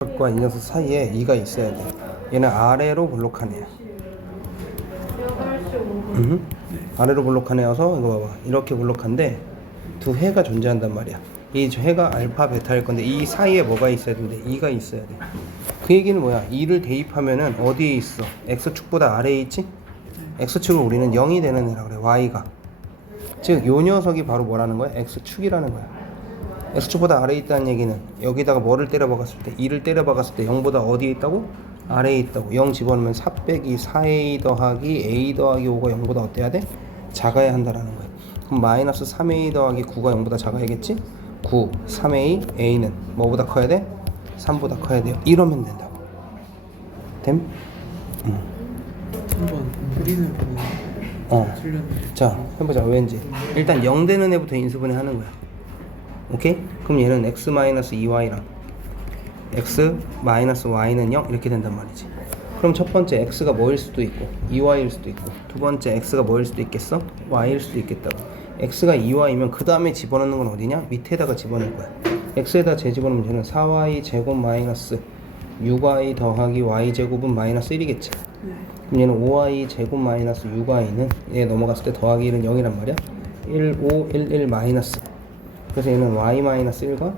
과 이 녀석 사이에 2가 있어야 돼. 얘는 아래로 볼록한 애야. 아래로 볼록한 애여서 이거 봐봐. 이렇게 볼록한데 두 해가 존재한단 말이야. 이 해가 알파 베타일 건데 이 사이에 뭐가 있어야 되는데 2가 있어야 돼. 그 얘기는 뭐야? 2를 대입하면은 어디에 있어? x축보다 아래에 있지? x축을 우리는 0이 되는 애라 그래. y가. 즉 요 녀석이 바로 뭐라는 거야? x축이라는 거야. x축보다 아래에 있다는 얘기는 여기다가 뭐를 때려 박았을 때 2를 때려 박았을 때 0보다 어디에 있다고? 아래에 있다고. 0 집어넣으면 4 빼기 4a 더하기 a 더하기 5가 0보다 어때야 돼? 작아야 한다라는 거야. 그럼 마이너스 3a 더하기 9가 0보다 작아야겠지? 9, 3a, a는 뭐보다 커야 돼? 3보다 커야 돼요. 이러면 된다고. 됨? 한번 그리는 부분 틀렸는데. 자, 해보자. 왠지 일단 0 되는 애부터 인수분해 하는 거야. 오케이? 그럼 얘는 x-2y랑 x-y는 0 이렇게 된단 말이지. 그럼 첫 번째 x가 뭐일 수도 있고 2y일 수도 있고 두 번째 x가 뭐일 수도 있겠어? y일 수도 있겠다고. x가 2y면 그 다음에 집어넣는 건 어디냐? 밑에다가 집어넣을 거야. x에다 재집어넣으면 얘는 4y 제곱 마이너스 6y 더하기 y 제곱은 마이너스 1이겠지. 그럼 얘는 5y 제곱 마이너스 6y는 얘 넘어갔을 때 더하기 1은 0이란 말이야. 1, 5, 1, 1 마이너스. 그래서 얘는 y-1과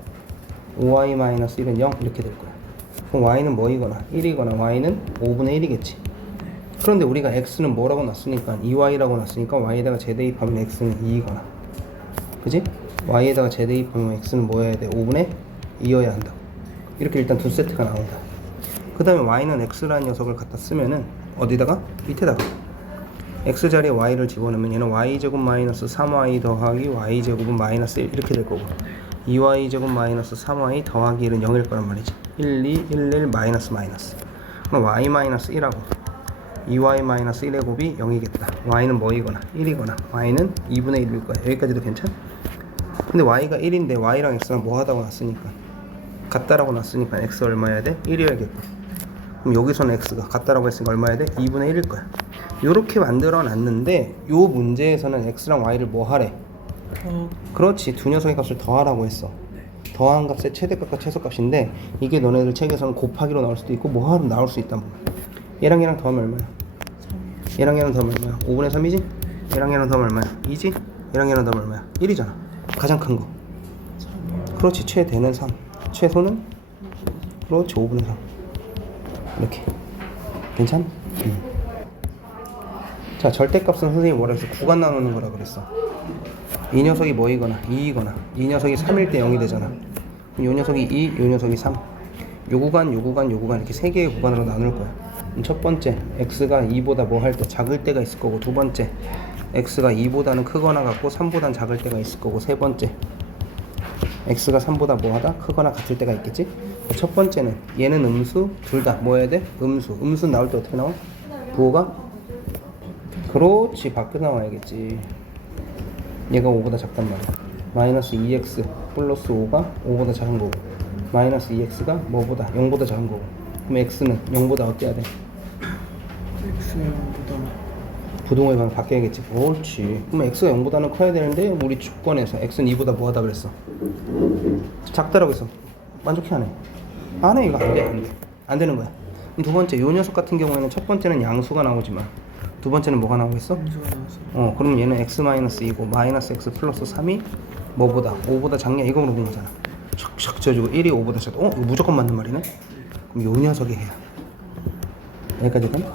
5y-1은 0 이렇게 될 거야. 그럼 y는 뭐이거나 1이거나 y는 5분의 1이겠지. 그런데 우리가 x는 뭐라고 놨으니까 2y라고 놨으니까 y에다가 재대입하면 x는 2이거나, 그지? y에다가 재대입하면 x는 뭐 해야 돼? 5분의 2여야 한다. 이렇게 일단 두 세트가 나온다. 그 다음에 y는 x라는 녀석을 갖다 쓰면은 어디다가? 밑에다가 x 자리에 y를 집어넣으면 얘는 y제곱 마이너스 3y 더하기 y제곱은 마이너스 1 이렇게 될 거고 2y제곱 마이너스 3y 더하기 1은 0일 거란 말이지. 1, 2, 1, 1 마이너스 마이너스. 그럼 y 마이너스 1하고 2y 마이너스 1의 곱이 0이겠다. y는 뭐이거나 1이거나 y는 2분의 1일 거야. 여기까지도 괜찮? 근데 y가 1인데 y랑 x랑 뭐 하다고 놨으니까 같다라고 놨으니까 x 얼마여야 돼? 1이어야겠고. 그럼 여기서는 x가 같다라고 했으니까 얼마여야 돼? 2분의 1일 거야. 요렇게 만들어 놨는데 요 문제에서는 x랑 y를 뭐 하래? 그렇지, 두 녀석의 값을 더하라고 했어. 더한 값의 최대값과 최소값인데 이게 너네들 책에서는 곱하기로 나올 수도 있고 뭐하로 나올 수 있단 말이야. 얘랑 얘랑 더하면 얼마야? 얘랑 얘랑 더하면 얼마야? 5분의 3이지? 얘랑 얘랑 더하면 얼마야? 2지? 얘랑 얘랑 더하면 얼마야? 1이잖아. 가장 큰 거. 그렇지, 최대는 3. 최소는? 그렇지, 5분의 3. 이렇게. 괜찮? 자, 절대값은 선생님이 뭐라 했어? 구간 나누는 거라 그랬어. 이 녀석이 뭐이거나 2이거나 이 녀석이 3일 때 0이 되잖아. 그럼 요 녀석이 2, 요 녀석이 3. 요 구간, 요 구간, 요 구간 이렇게 세 개의 구간으로 나눌 거야. 그럼 첫 번째 x가 2보다 뭐 할 때 작을 때가 있을 거고, 두 번째 x가 2보다는 크거나 같고 3보다는 작을 때가 있을 거고, 세 번째 x가 3보다 뭐하다? 크거나 같을 때가 있겠지? 첫 번째는 얘는 음수, 둘 다 뭐 해야 돼? 음수. 음수 나올 때 어떻게 나와? 부호가? 그렇지, 밖에 나와야겠지. 얘가 5보다 작단 말이야. 마이너스 2x 플러스 5가 5보다 작은 거고, 마이너스 2x가 뭐보다? 0보다 작은 거고. 그럼 x는 0보다 어때야 돼? x보다 부동의 방 바뀌어야겠지. 그렇지. 그럼 x가 0보다는 커야 되는데 우리 주권에서 x는 2보다 뭐하다 그랬어? 작다라고 했어. 만족해 안 해? 안 해. 이거 안 돼. 안 돼. 안 되는 거야. 그럼 두 번째 요 녀석 같은 경우에는 첫 번째는 양수가 나오지만 두 번째는 뭐가 나오겠어? 음수가 나왔어. 그럼 얘는 x-2고 마이너스 x 플러스 3이 뭐보다? 5보다 작냐? 이거 물어본 거잖아. 샥샥 쳐주고 1이 5보다 작다. 이거 무조건 맞는 말이네? 그럼 요 녀석이 해야. 여기까지는?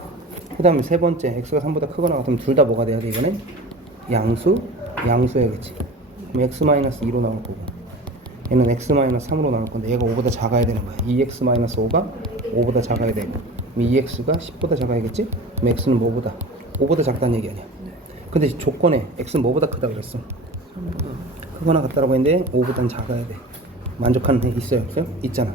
그 다음에 세 번째 x가 3보다 크거나 같으면 둘 다 뭐가 돼야 돼? 이번엔 양수여야겠지. 그럼 x-2로 나올 거고 얘는 x-3으로 나올 건데 얘가 5보다 작아야 되는 거야. 2x-5가 5보다 작아야 되고, 그럼 2x가 10보다 작아야겠지? 그럼 x는 뭐보다? 5보다 작다는 얘기 아니야. 근데 조건에 x는 뭐보다 크다 그랬어? 3보다 크거나 같다라고 했는데 5보다는 작아야 돼. 만족하는 애 있어요? 없어요? 있잖아.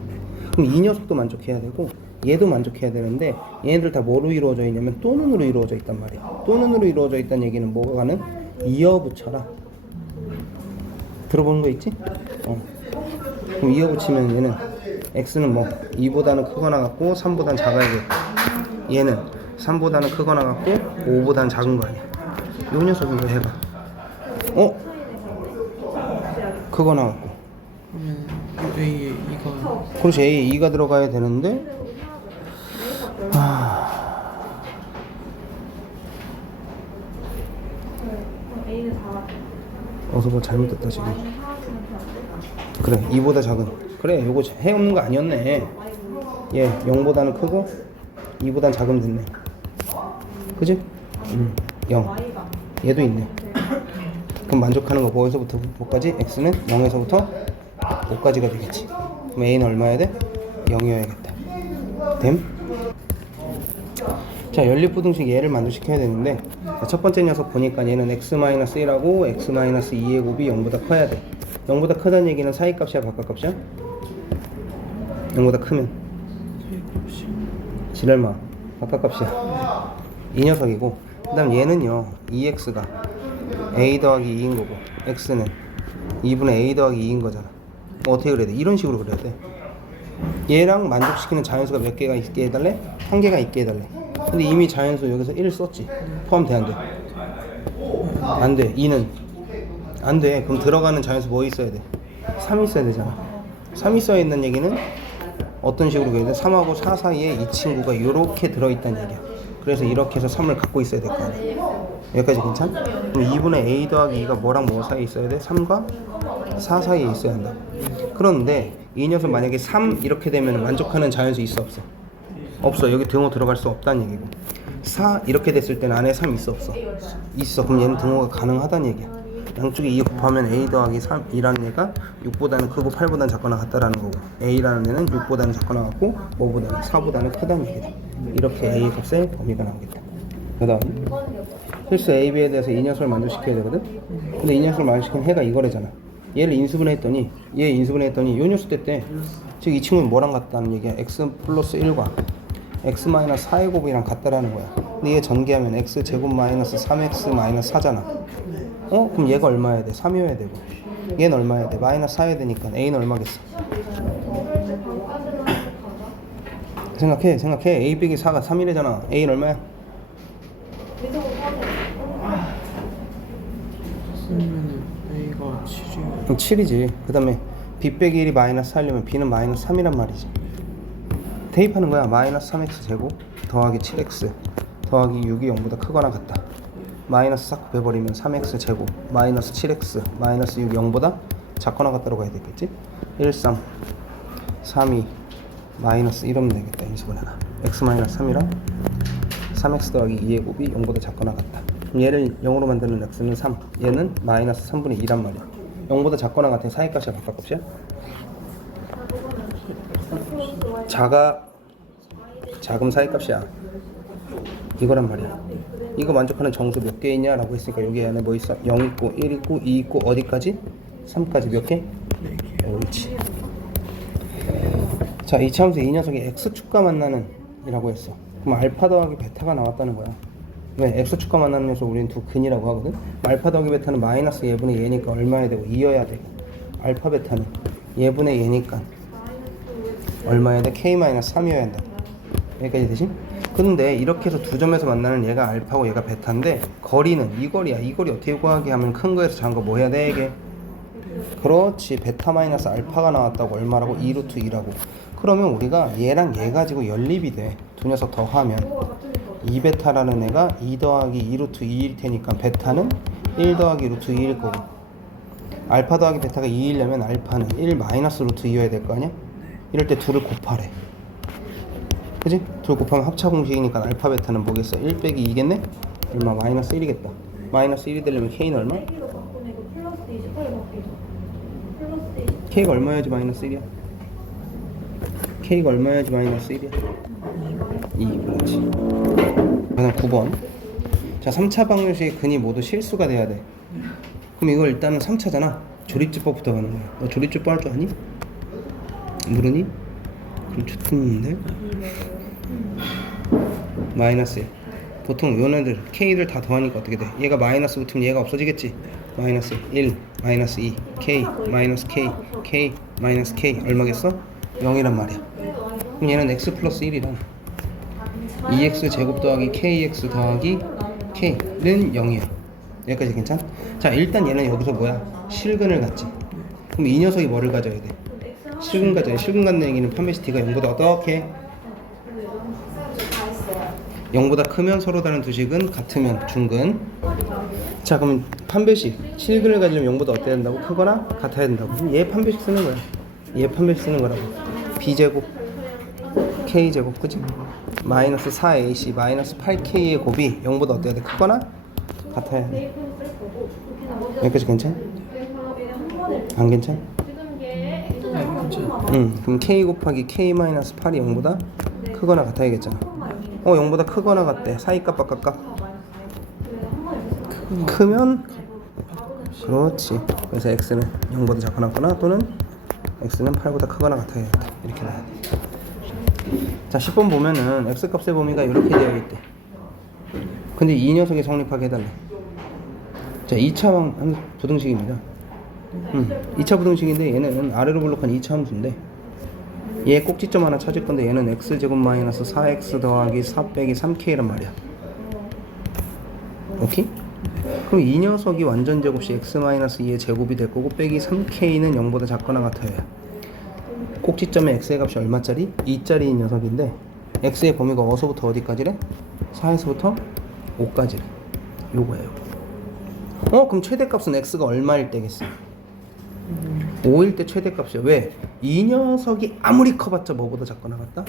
그럼 이 녀석도 만족해야 되고 얘도 만족해야 되는데 얘네들 다 뭐로 이루어져 있냐면 또는으로 이루어져 있단 말이야. 또는으로 이루어져 있다는 얘기는 뭐가 가는? 이어붙여라. 들어보는 거 있지? 그럼 이어붙이면 얘는 x는 뭐 2보다는 크거나 같고 3보다는 작아야 돼. 얘는 3보다는 크거나 같고 5보다는 작은 거 아니야. 요 녀석은 왜 해봐? 크거나 같고 그러면 A에 2가 그렇지. A에 2가 들어가야 되는데 어서 뭐 잘못됐다 지금. 그래 2보다 작은. 그래 요거 해 없는 거 아니었네. 얘 0보다는 크고 2보단 작으면 됐네. 그지? 0. 얘도 있네. 그럼 만족하는 거 뭐에서부터 뭐까지? x는 0에서부터 5까지가 되겠지. 그럼 a는 얼마여야 돼? 0이어야겠다. 됨? 자, 연립부등식 얘를 만족시켜야 되는데, 자, 첫 번째 녀석 보니까 얘는 x-1하고 x-2의 곱이 0보다 커야 돼. 0보다 크다는 얘기는 사이값이야, 바깥값이야? 0보다 크면 사이값이 지랄마 바깥값이야. 이 녀석이고, 그 다음 얘는요 2x가 a 더하기 2인 거고 x는 2분의 a 더하기 2인 거잖아. 뭐 어떻게 그래야 돼? 이런 식으로 그려야 돼. 얘랑 만족시키는 자연수가 몇 개가 있게 해달래? 한 개가 있게 해달래. 근데 이미 자연수 여기서 1 썼지. 포함돼 안 돼? 안 돼. 2는 안 돼. 그럼 들어가는 자연수 뭐 있어야 돼? 3 있어야 되잖아. 3 있어야 있는 얘기는 어떤 식으로 그려야 돼? 3하고 4 사이에 이 친구가 이렇게 들어있다는 얘기야. 그래서 이렇게 해서 3을 갖고 있어야 될 거 아니야. 여기까지 괜찮? 그럼 2분의 a 더하기 2가 뭐랑 뭐 사이에 있어야 돼? 3과 4 사이에 있어야 한다. 그런데 이 녀석 만약에 3 이렇게 되면 만족하는 자연수 있어 없어? 없어. 여기 등호 들어갈 수 없다는 얘기고 4 이렇게 됐을 때는 안에 3 있어 없어? 있어. 그럼 얘는 등호가 가능하다는 얘기야. 양쪽에 2 곱하면 a 더하기 3이라는 얘가 6보다는 크고 8보다는 작거나 같다라는 거고 a라는 애는 6보다는 작거나 같고 5보다는 4보다는 크다는 얘기다. 이렇게 a 값의 범위가 나오겠다. 그 다음 필수 a, b에 대해서 이 녀석을 만족시켜야 되거든. 근데 이 녀석을 만족시키는 해가 이거래잖아. 얘를 인수분해 했더니 얘 인수분해 했더니 요 녀수 때 즉 이 친구는 뭐랑 같다는 얘기야? x 플러스 1과 x 마이너스 4의 곱이랑 같다라는 거야. 근데 얘 전개하면 x 제곱 마이너스 3x 마이너스 4잖아. 그럼 얘가 얼마여야 돼? 3이어야 되고 얘는 얼마여야 돼? 마이너스 4여야 되니까 a는 얼마겠어? 생각해. a 빼기 4가 3이래잖아. a는 얼마야? 쓰면 A가 7이요. 그럼 7이지. 그 다음에 b 빼기 1이 마이너스 4려면 b는 마이너스 3이란 말이지. 대입하는 거야. 마이너스 3x 제곱 더하기 7x 더하기 6이 0보다 크거나 같다. 마이너스 싹 빼버리면 3x 제곱 마이너스 7x 마이너스 6이 0보다 작거나 같다로 가야 되겠지. 1, 3 3, 2 마이너스 1 하면 되겠다. 인수분해나 x 마이너스 3이랑 3x 더하기 2의 곱이 0보다 작거나 같다. 그럼 얘를 0으로 만드는 x는 3, 얘는 마이너스 3분의 2란 말이야. 0보다 작거나 같은 사이값이야, 바깥값이야? 작음 사이값이야. 이거란 말이야. 이거 만족하는 정수 몇 개 있냐라고 했으니까 여기 안에 뭐 있어? 0 있고 1 있고 2 있고 어디까지? 3까지 몇 개? 4개. 옳지. 자, 이차함수에 이 녀석이 x축과 만나는 이라고 했어. 그럼 알파 더하기 베타가 나왔다는 거야. 왜? x축과 만나는 녀석 우리는 두 근이라고 하거든. 알파 더하기 베타는 마이너스 예분의 얘니까 얼마야 되고 2여야 되고 알파 베타는 예분의 얘니까 얼마야 돼? k-3이어야 한다. 여기까지 되지? 근데 이렇게 해서 두 점에서 만나는 얘가 알파고 얘가 베타인데 거리는 이 거리야. 이 거리 어떻게 구하게 하면 큰 거에서 작은 거 뭐 해야 돼 이게? 그렇지. 베타 마이너스 알파가 나왔다고 얼마라고? 2루트 2라고. 그러면 우리가 얘랑 얘 가지고 연립이 돼. 두 녀석 더하면 2베타라는 애가 2 더하기 2루트 2일 테니까 베타는 1 더하기 루트 2일 거고 알파 더하기 베타가 2이려면 알파는 1 마이너스 루트 2여야 될 거 아니야? 이럴 때 둘을 곱하래. 그지? 둘 곱하면 합차 공식이니까 알파 베타는 뭐겠어? 1 빼기 2겠네? 얼마? 마이너스 1이겠다. 마이너스 1이 되려면 k는 얼마? k가 얼마여야지 마이너스 1이야? k가 얼마여야지 마이너스 1이야? 2. 그렇지. 그다음 9번. 자, 3차 방정식의 근이 모두 실수가 돼야 돼. 그럼 이거 일단은 3차잖아. 조립주법부터 가는 거야. 너 조립주법 할 줄 아니? 모르니? 그럼 좋던데? 마이너스 1. 보통 요네들 k를 다 더하니까 어떻게 돼? 얘가 마이너스 붙으면 얘가 없어지겠지? 마이너스 1, 마이너스 2, k, 마이너스 k, k, 마이너스 k 얼마겠어? 0이란 말이야. 그럼 얘는 x 플러스 1이란 2x 제곱 더하기 kx 더하기 k는 0이야. 여기까지 괜찮? 자, 일단 얘는 여기서 뭐야? 실근을 갖지. 그럼 이 녀석이 뭐를 가져야 돼? 실근가잖아요. 실근 갖는 얘기는 판별식 D가 0보다 어떻게? 0보다 크면 서로 다른 두 식은 같으면 중근. 자, 그럼 판별식 실근을 가지려면 0보다 어때야 된다고? 크거나 같아야 된다고. 그럼 얘 판별식 쓰는 거야. 얘 판별식 쓰는 거라고. B제곱 K제곱, 그치? 마이너스 4AC 마이너스 8K의 곱이 0보다 어때야 돼? 크거나 같아야 돼. 여기까지 괜찮아? 안 괜찮아? 그럼 K 곱하기 K 마이너스 8이 0보다 크거나 같아야겠잖아. 0보다 크거나 같대. 사이값 바깥값 크면 그렇지. 그래서 X는 0보다 작거나 같거나 또는 X는 8보다 크거나 같아야겠다. 이렇게 나야 돼. 자, 10번 보면은 X값의 범위가 이렇게 되어 있대. 근데 이 녀석이 성립하게 해달래. 자, 2차 부등식입니다. 2차 부등식인데 얘는 아래로 블록한 2차 함수인데 얘 꼭지점 하나 찾을 건데 얘는 x제곱 마이너스 4x 더하기 4 빼기 3k란 말이야. 오케이? 그럼 이 녀석이 완전 제곱시 x 마이너스 2의 제곱이 될 거고 빼기 3k는 0보다 작거나 같아요. 꼭지점의 x의 값이 얼마짜리? 2짜리인 녀석인데 x의 범위가 어서부터 어디까지래? 4에서부터 5까지래. 요거예요. 그럼 최대값은 x가 얼마일 때겠어? 5일 때 최대값이야. 왜? 이 녀석이 아무리 커봤자 뭐보다 작거나 같다?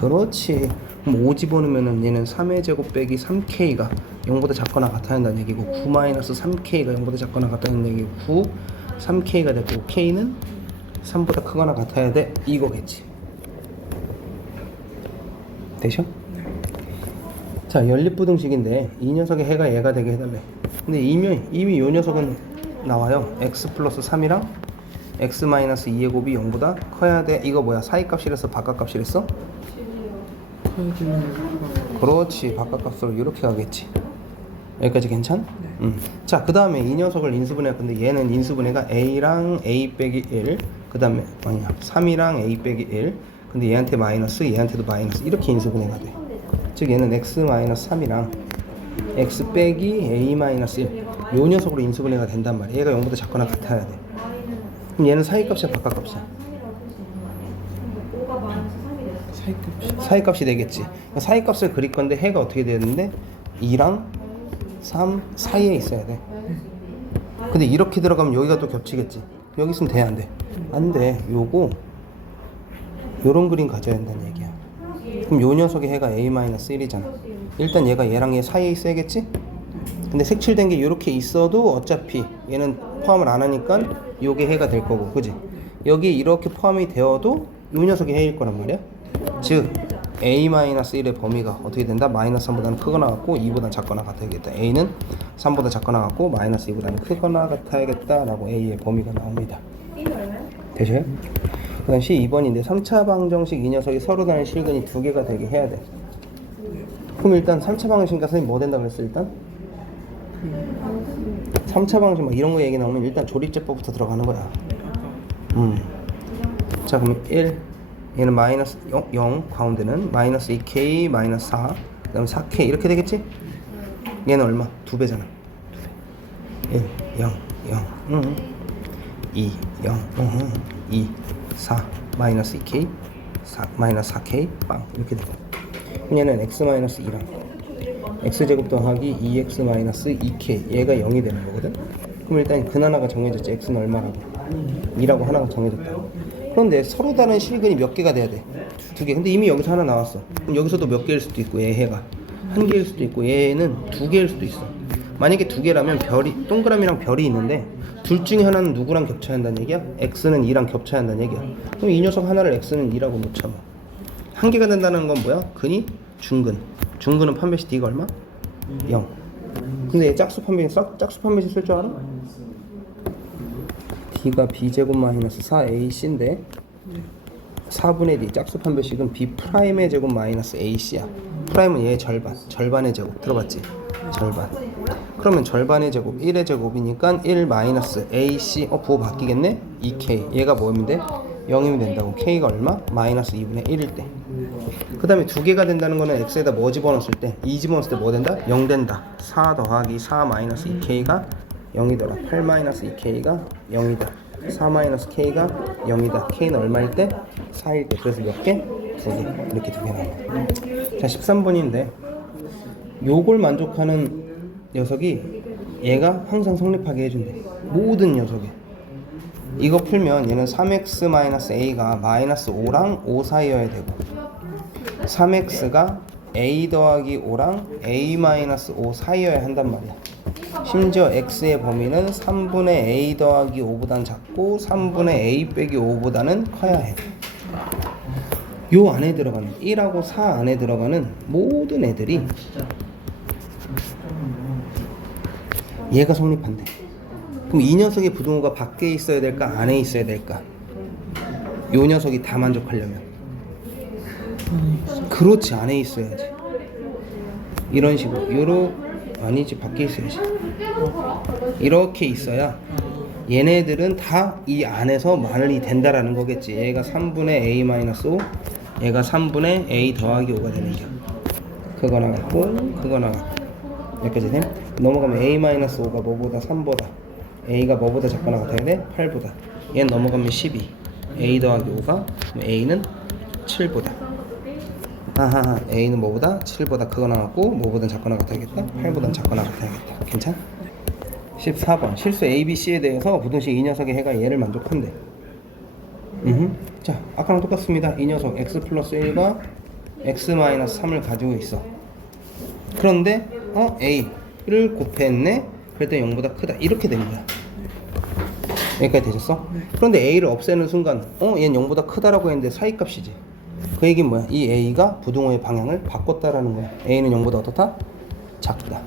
그렇지. 그럼 5 집어넣으면은 얘는 3의 제곱 빼기 3k가 0보다 작거나 같아야 한다는 얘기고 9 마이너스 3k가 0보다 작거나 같다는 얘기고 9, 3k가 되고 k는 3보다 크거나 같아야 돼. 이거겠지. 되셔? 자, 연립부등식인데 이 녀석의 해가 얘가 되게 해달래. 근데 이미 이 녀석은 나와요. x 플러스 3이랑 x 마이너스 2의 곱이 0보다 커야 돼. 이거 뭐야? 사이값이랬어? 바깥값이랬어? 그렇지. 바깥값으로 이렇게 가겠지. 여기까지 괜찮? 네. 자, 그 다음에 이 녀석을 인수분해할 건데 얘는 인수분해가 a랑 a 빼기 1, 그 다음에 3이랑 a 빼기 1, 근데 얘한테 마이너스, 얘한테도 마이너스, 이렇게 인수분해가 돼. 즉 얘는 x 마이너스 3이랑 x 빼기 a 마이너스 1, 요 녀석으로 인수분해가 된단 말이야. 얘가 0보다 작거나 같아야 돼. 그럼 얘는 사이값이야, 바깥값이야? 사이값이 되겠지. 사이값을 그릴 건데 해가 어떻게 되는데 2랑 3 사이에 있어야 돼. 근데 이렇게 들어가면 여기가 또 겹치겠지. 여기 있으면 돼, 안 돼? 안 돼. 요거 요런 그림 가져야 된다는 얘기야. 그럼 요 녀석의 해가 a-1이잖아. 일단 얘가 얘랑 얘 사이에 있어야겠지? 근데 색칠된 게 이렇게 있어도 어차피 얘는 포함을 안 하니까 요게 해가 될 거고, 그지? 여기 이렇게 포함이 되어도 요 녀석이 해일 거란 말이야. 즉 a-1의 범위가 어떻게 된다? 마이너스 3보다는 크거나 같고 2보다 작거나 같아야겠다. a는 3보다 작거나 같고 마이너스 2보다는 크거나 같아야겠다 라고 a의 범위가 나옵니다. 되셔요? 그 다음 12번인데 3차 방정식 이 녀석이 서로 다른 실근이 두 개가 되게 해야 돼. 그럼 일단 3차 방정식이니까 선생님 뭐 된다고 그랬어? 일단 3차 방정식 막 이런 거 얘기 나오면 일단 조립제법부터 들어가는 거야. 자, 그럼 1 얘는 마이너스 0 가운데는 마이너스 2k 마이너스 4, 그 다음에 4k 이렇게 되겠지? 얘는 얼마? 2배잖아. 1 0 0 2 0 2 4 마이너스 2k 4 마이너스 4k 빵 이렇게 되고, 얘는 x 마이너스 2랑 x제곱 더하기 2x 마이너스 2k 얘가 0이 되는 거거든. 그럼 일단 근 하나가 정해졌지. x는 얼마라고? 2라고 하나가 정해졌다고. 그런데 서로 다른 실근이 몇 개가 돼야 돼? 두 개. 근데 이미 여기서 하나 나왔어. 그럼 여기서도 몇 개일 수도 있고 얘 해가 한 개일 수도 있고 얘는 두 개일 수도 있어. 만약에 두 개라면 별이 동그라미랑 별이 있는데 둘 중에 하나는 누구랑 겹쳐야 한다는 얘기야? x는 2랑 겹쳐야 한다는 얘기야. 그럼 이 녀석 하나를 x는 2라고 못 참아. 한 개가 된다는 건 뭐야? 근이 중근. 중근은 판별식 d가 얼마? 0. 근데 얘 짝수 판별식 쓸 줄 알아? d가 b제곱 마이너스 4ac인데 4분의 d 짝수 판별식은 b'의 제곱 마이너스 ac야. 프라임은 얘의 절반의 제곱. 들어봤지? 절반. 그러면 절반의 제곱 1의 제곱이니까 1 마이너스 ac 부호 바뀌겠네? 2k 얘가 뭐이면 돼? 0이면 된다고. k가 얼마? 마이너스 2분의 1일 때. 그 다음에 두 개가 된다는 거는 x에다 뭐 집어넣었을 때? 2 집어넣었을 때 뭐 된다? 0 된다. 4 더하기 4 마이너스 2k가 0이더라. 8 마이너스 2k가 0이다. 4-k가 0이다. k는 얼마일 때? 4일 때. 그래서 몇 개? 2개. 이렇게 2개 나와요. 자, 13번인데 요걸 만족하는 녀석이 얘가 항상 성립하게 해준대. 모든 녀석에. 이거 풀면 얘는 3x-a가 마이너스 5랑 5 사이여야 되고 3x가 a 더하기 5랑 a-5 사이여야 한단 말이야. 심지어 x의 범위는 3분의 a 더하기 5보단 작고 3분의 a 빼기 5보다는 커야 해. 요 안에 들어가는 1하고 4 안에 들어가는 모든 애들이 얘가 성립한대. 그럼 이 녀석의 부등호가 밖에 있어야 될까 안에 있어야 될까? 요 녀석이 다 만족하려면 그렇지, 안에 있어야지. 이런 식으로 아니지, 밖에 있어야지. 이렇게 있어야 얘네들은 다 이 안에서 말이 된다라는 거겠지. 얘가 3분의 a-5, 얘가 3분의 a 더하기 5가 되는 게 그거 나갔고 그거 나갔고 여기까지 됨. 넘어가면 a-5가 뭐보다 3보다 a가 뭐보다 작거나 같아야 돼? 8보다. 얘는 넘어가면 12 a 더하기 5가 a는 7보다. 아하, a는 뭐보다? 7보다. 그거 나왔고 뭐보다 작거나 같아야겠다? 8보다 작거나 같아야겠다. 괜찮아? 14번 실수 ABC에 대해서 부등식 이 녀석의 해가 얘를 만족한대. 자, 아까랑 똑같습니다. 이 녀석 x 플러스 1과 x 마이너스 3을 가지고 있어. 그런데 a를 곱했네. 그랬더니 0보다 크다. 이렇게 되는 거야. 여기까지 되셨어? 그런데 a를 없애는 순간 얘는 0보다 크다라고 했는데 사이값이지. 그 얘기는 뭐야? 이 a가 부등호의 방향을 바꿨다라는 거야. a는 0보다 어떻다? 작다.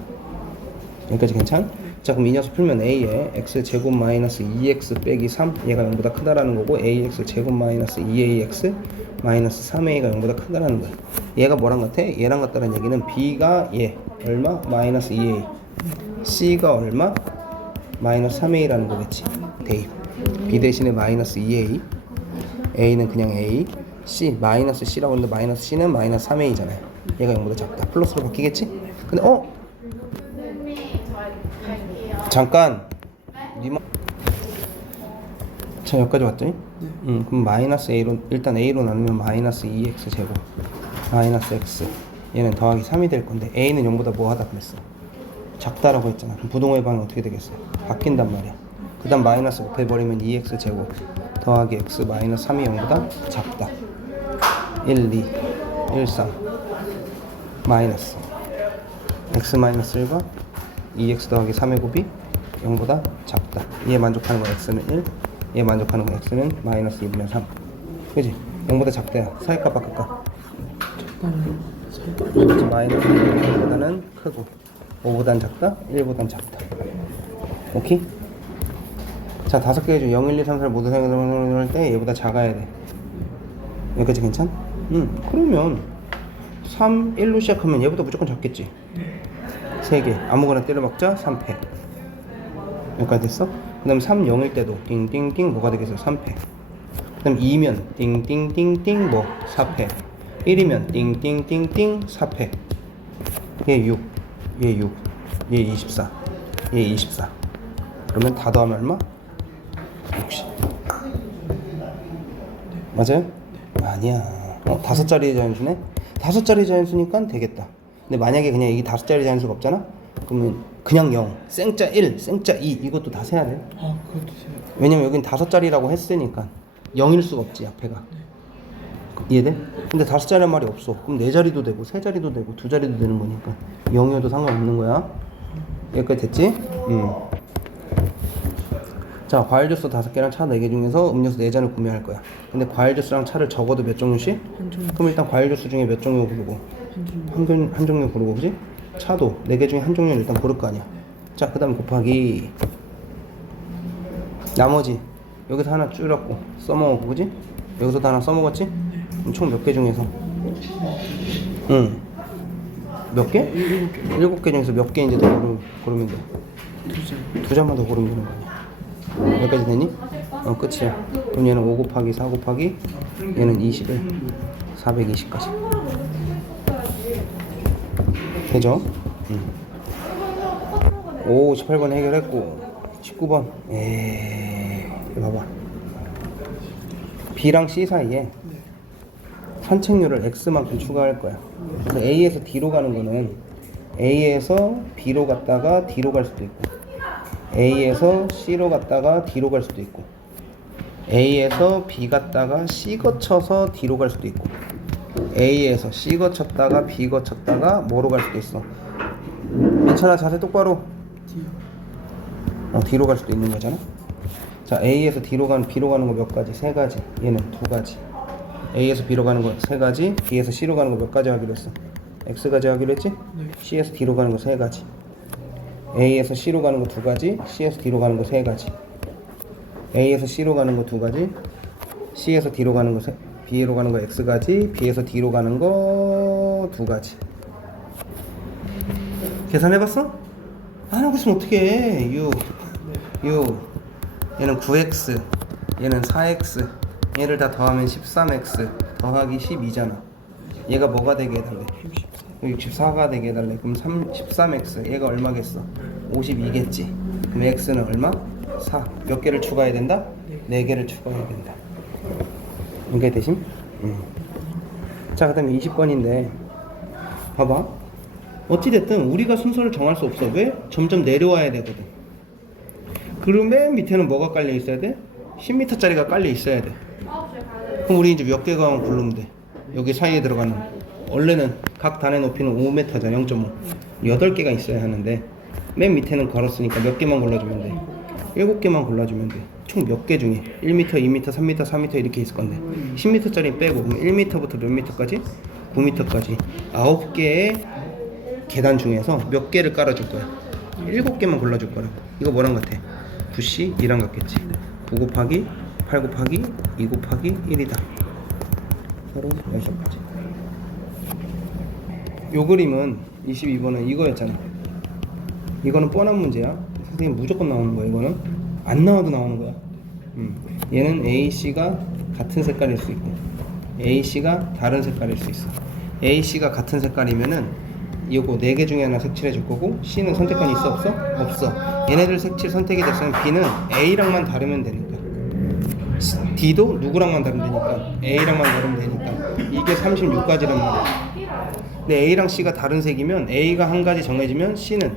여기까지 괜찮? 자, 그럼 이 녀석 풀면 a에 x제곱 마이너스 2x 빼기 3 얘가 0보다 크다라는 거고 ax제곱 마이너스 2ax 마이너스 3a가 0보다 크다라는 거야. 얘가 뭐랑 같아? 얘랑 같다는 얘기는 b가 얘 얼마? 마이너스 2a c가 얼마? 마이너스 3a라는 거겠지. 대입 b 대신에 마이너스 2a a는 그냥 a c 마이너스 c라고 했는데 마이너스 c는 마이너스 3a잖아요. 얘가 0보다 작다. 플러스로 바뀌겠지? 근데 잠깐 자, 여기까지 왔더니 그럼 마이너스 a로 일단 a로 나누면 마이너스 2x 제곱 마이너스 x 얘는 더하기 3이 될 건데 a는 0보다 뭐 하다 그랬어? 작다라고 했잖아. 그럼 부등호의 방이 어떻게 되겠어? 바뀐단 말이야. 그 다음 마이너스 곱해버리면 2x 제곱 더하기 x 마이너스 3이 0보다 작다. 1, 2, 1, 3 마이너스 x 마이너스 1과 2x 더하기 3의 곱이 0보다 작다. 얘 만족하는 거 x는 1, 얘 만족하는 거 x는 마이너스 2분의 3. 그지? 0보다 작대야. 사이값 바꿀까? 그렇지. 마이너스 2보다는 크고 5보단 작다? 1보단 작다. 오케이? 자, 5개 해줘. 0, 1, 2, 3, 4 모두 생각할 때 얘보다 작아야 돼. 여기까지 괜찮? 그러면 3, 1로 시작하면 얘보다 무조건 작겠지. 3개 아무거나 때려 박자 3패. 여기까지 됐어? 그 다음 3, 0일 때도 띵띵띵 뭐가 되겠어? 3패. 그 다음 2면 띵띵띵띵 뭐? 4패. 1이면 띵띵띵띵 4패. 얘 6, 얘 6, 얘 24, 얘 24. 그러면 다 더하면 얼마? 60. 맞아요? 아니야. 5자리 자연수네? 5자리 자연수니까 되겠다. 근데 만약에 그냥 이게 5자리 자연수가 없잖아? 그러면 그냥 0, 생자 1, 생자 2 이것도 다 세야 돼. 그것도 세요. 왜냐면 여긴 5자리라고 했으니까 0일 수가 없지 앞에가. 이해돼? 근데 5자리란 말이 없어. 그럼 4자리도 되고 3자리도 되고 2자리도 되는 거니까 0이어도 상관없는 거야. 여기까지 됐지? 자, 과일 주스 5개랑 차 4개 중에서 음료수 4잔을 구매할 거야. 근데 과일 주스랑 차를 적어도 몇 종류씩? 한 종류. 그럼 일단 과일 주스 중에 몇 종류 고르고? 한 종류 고르고, 그지? 차도 4개 중에 한 종류는 일단 고를 거 아니야. 자, 그 다음 곱하기 나머지 여기서 하나 줄였고 써먹었고, 그지? 여기서도 하나 써먹었지? 그럼 총 몇 개 중에서? 몇 개? 7개 중에서 몇 개인지 더 고르면 돼. 2잔만 더 고르면 되는 거 아니야. 여기까지 되니? 끝이야. 그럼 얘는 5 곱하기 4 곱하기 얘는 21 420까지 되죠? 18번 해결했고 19번 봐봐. B랑 C 사이에 네. 산책률을 X만큼 추가할 거야. 그래서 A에서 D로 가는 거는 A에서 B로 갔다가 D로 갈 수도 있고, A에서 C로 갔다가 D로 갈 수도 있고, A에서 B 갔다가 C 거쳐서 D로 갈 수도 있고, A에서 C 거쳤다가 B 거쳤다가 뭐로 갈 수도 있어. 괜찮아, 자세 똑바로. D. D로 갈 수도 있는 거잖아. 자, A에서 D로 가는, B로 가는 거 몇 가지? 세 가지. 얘는 두 가지. A에서 B로 가는 거 세 가지, B에서 C로 가는 거 몇 가지 하기로 했어? X가지 하기로 했지? 네. C에서 D로 가는 거 세 가지. A에서 C로 가는 거 두 가지, C에서 D로 가는 거 세 가지. A에서 C로 가는 거 두 가지, C에서 D로 가는 거 B로 가는 거 X가지, B에서 D로 가는 거 두 가지. 계산해봤어? 안 하고 있으면 어떡해. 6 얘는 9X, 얘는 4X, 얘를 다 더하면 13X 더하기 12잖아. 얘가 뭐가 되게 해달래? 64가 되게 해달래. 그럼 13X, 얘가 얼마겠어? 52겠지. 그럼 X는 얼마? 4. 몇 개를 추가해야 된다? 4개를 추가해야 된다. 이게 대신? 자, 그 다음에 20번인데 봐봐. 어찌됐든 우리가 순서를 정할 수 없어. 왜? 점점 내려와야 되거든. 그리고 맨 밑에는 뭐가 깔려 있어야 돼? 10m짜리가 깔려 있어야 돼. 그럼 우리 이제 몇 개가 고르면 돼? 여기 사이에 들어가는, 원래는 각 단의 높이는 5m잖아. 0.5. 8개가 있어야 하는데 맨 밑에는 걸었으니까 몇 개만 골라주면 돼? 7개만 골라주면 돼. 총 몇 개 중에 1m, 2m, 3m, 4m 이렇게 있을 건데 10m짜리 빼고 그럼 1m부터 몇 m까지? 9m까지 9개의 계단 중에서 몇 개를 깔아줄 거야? 7개만 골라줄 거라고. 이거 뭐랑 같아? 9C 2랑 같겠지. 9 곱하기 8 곱하기 2 곱하기 1이다. 서로 6가지. 요 그림은 22번은 이거였잖아. 이거는 뻔한 문제야. 선생님 무조건 나오는 거야. 이거는 안 나와도 나오는 거야. 얘는 AC가 같은 색깔일 수 있고 AC가 다른 색깔일 수 있어. AC가 같은 색깔이면은 이거 4개 중에 하나 색칠해 줄 거고 C는 선택권이 있어 없어? 없어. 얘네들 색칠 선택이 됐으면 B는 A랑만 다르면 되니까, D도 누구랑만 다르면 되니까 A랑만 다르면 되니까 이게 36가지란 말이야. 근데 A랑 C가 다른 색이면 A가 한 가지 정해지면 C는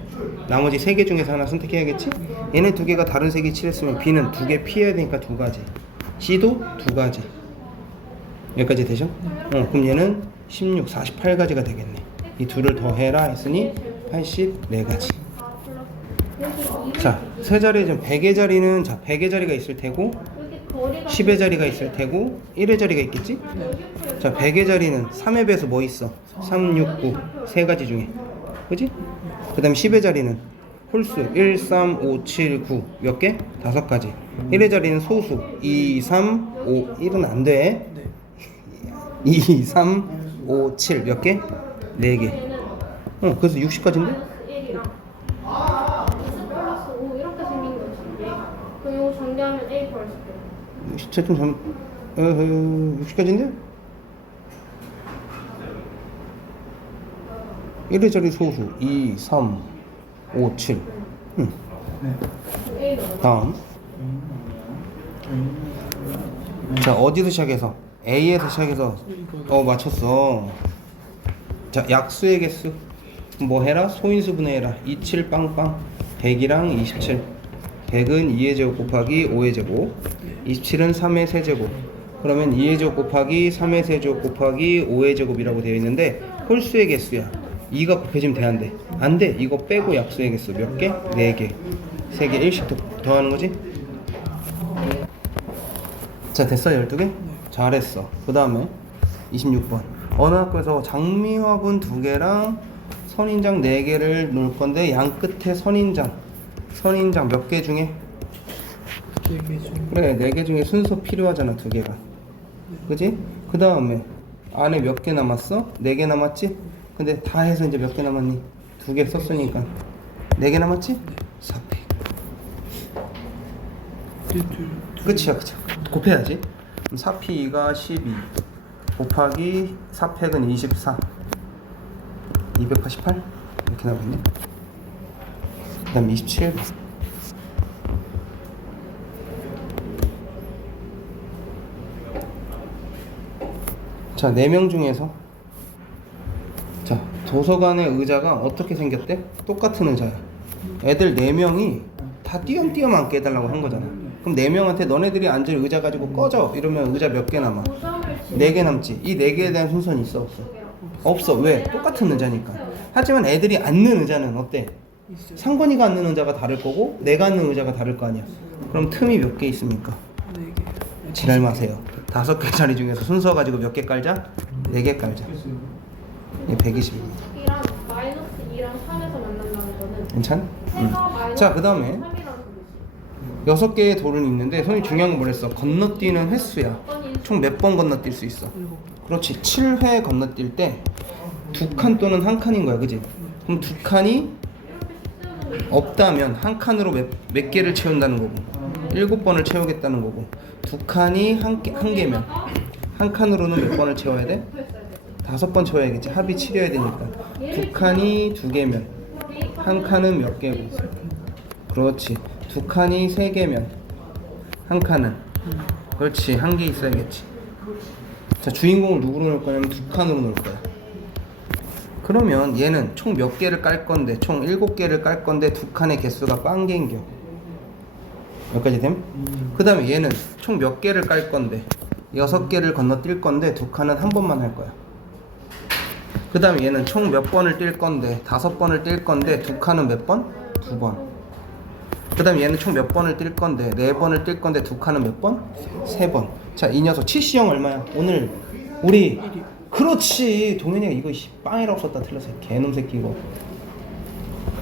나머지 3개 중에서 하나 선택해야겠지? 얘네 2개가 다른 색이 칠했으면 B는 2개 피해야 되니까 2가지, C도 2가지. 여기까지 되죠? 그럼 얘는 16, 48가지가 되겠네. 이 둘을 더해라 했으니 84가지. 자, 세 자리, 지금 100의 자리는, 자, 100의 자리가 있을 테고 10의 자리가 있을 테고 1의 자리가 있겠지? 자, 100의 자리는 3의 배수 뭐 있어? 3, 6, 9 세 가지 중에, 그지? 그 다음에 10의 자리는 홀수 1, 3, 5, 7, 9 몇 개? 5가지. 1의 자리는 소수 2, 3, 5 1은 안 돼. 2, 3, 5, 7 몇 개? 4개. 그래서 60까지인데? 플러스 5 이렇게 생긴 것인데 그럼 이거 전개하면 A 구할 수 있어요. 채점 전 60까지인데? 1의 자리 소수 2, 3, 5, 7. 다음. 자, 어디서 시작해서? A에서 시작해서 맞췄어. 자, 약수의 개수 뭐 해라? 소인수 분해해라. 27 빵빵 100이랑 27. 100은 2의 제곱 곱하기 5의 제곱, 27은 3의 세제곱. 그러면 2의 제곱 곱하기 3의 세제곱 곱하기 5의 제곱이라고 되어 있는데 홀수의 개수야. 2가 곱해지면 돼, 안 돼? 안 돼. 이거 빼고 약수의 개수 몇 개? 4개. 3개 1씩 더하는 거지? 자, 됐어? 12개? 잘했어. 그 다음에 26번. 어느 학교에서 장미화분 2개랑 선인장 4개를 놓을 건데 양 끝에 선인장 몇 개 중에? 4개 중. 그래, 4개 중에 순서 필요하잖아, 2개가. 그지? 그 다음에 안에 몇 개 남았어? 4개 남았지? 근데 다 해서 이제 몇 개 남았니? 2개 썼으니까 4개 남았지? 4팩. 끝이야, 그쵸? 곱해야지. 그럼 4P2가 12 곱하기 4팩은 24 288 이렇게 나오겠네. 그 다음 27. 자, 4명 중에서 자, 도서관의 의자가 어떻게 생겼대? 똑같은 의자야. 애들 4명이 다 띄엄띄엄 앉게 해달라고 한 거잖아. 그럼 4명한테 너네들이 앉을 의자 가지고 꺼져 이러면 의자 몇 개 남아? 4개 남지. 이 4개에 대한 순서는 있어 없어? 없어. 왜? 똑같은 의자니까. 하지만 애들이 앉는 의자는 어때? 상권이가 앉는 의자가 다를 거고 내가 앉는 의자가 다를 거 아니야. 그럼 틈이 몇 개 있습니까? 4개. 지랄 마세요. 5개 자리 중에서 순서 가지고 몇 개 깔자? 4개 깔자. 이게 120입니다. 이랑 마이너스 2랑 3에서 만난다는 거는 괜찮? 해가 마이너스 자, 그 다음에 3이라는 소리지. 6개의 돌은 있는데 손이 중요한 건 뭐랬어? 건너뛰는 횟수야. 총 몇 번 건너뛸 수 있어? 그렇지. 7회 건너뛸 때 2칸 또는 1칸인 거야. 그지? 그럼 2칸이 없다면 한 칸으로 몇 개를 채운다는 거고 7번을 채우겠다는 거고 2칸이 한 개면 한 칸으로는 몇 번을 채워야 돼? 5번 채워야겠지. 합이 7이어야 되니까 2칸이 2개면 한 칸은 몇 개고? 그렇지. 2칸이 3개면 한 칸은 그렇지. 한 개 있어야겠지. 자, 주인공을 누구로 놓을 거냐면 2칸으로 놓을 거야. 그러면 얘는 총 몇 개를 깔 건데 총 7개를 깔 건데 2칸의 개수가 빵개인겨. 여기까지 됨? 그 다음에 얘는 총 몇 개를 깔 건데 6개를 건너뛸 건데 2칸은 한 번만 할 거야. 그 다음에 얘는 총 몇 번을 뛸 건데 5번을 뛸 건데 2칸은 몇 번? 2번. 그 다음에 얘는 총 몇 번을 뛸 건데 4번을 뛸 건데 2칸은 몇 번? 3번. 자, 이 녀석 치시형 얼마야? 오늘 우리 그렇지. 동현이가 이거 빵이라고 썼다 틀렸어. 개놈 새끼 이거.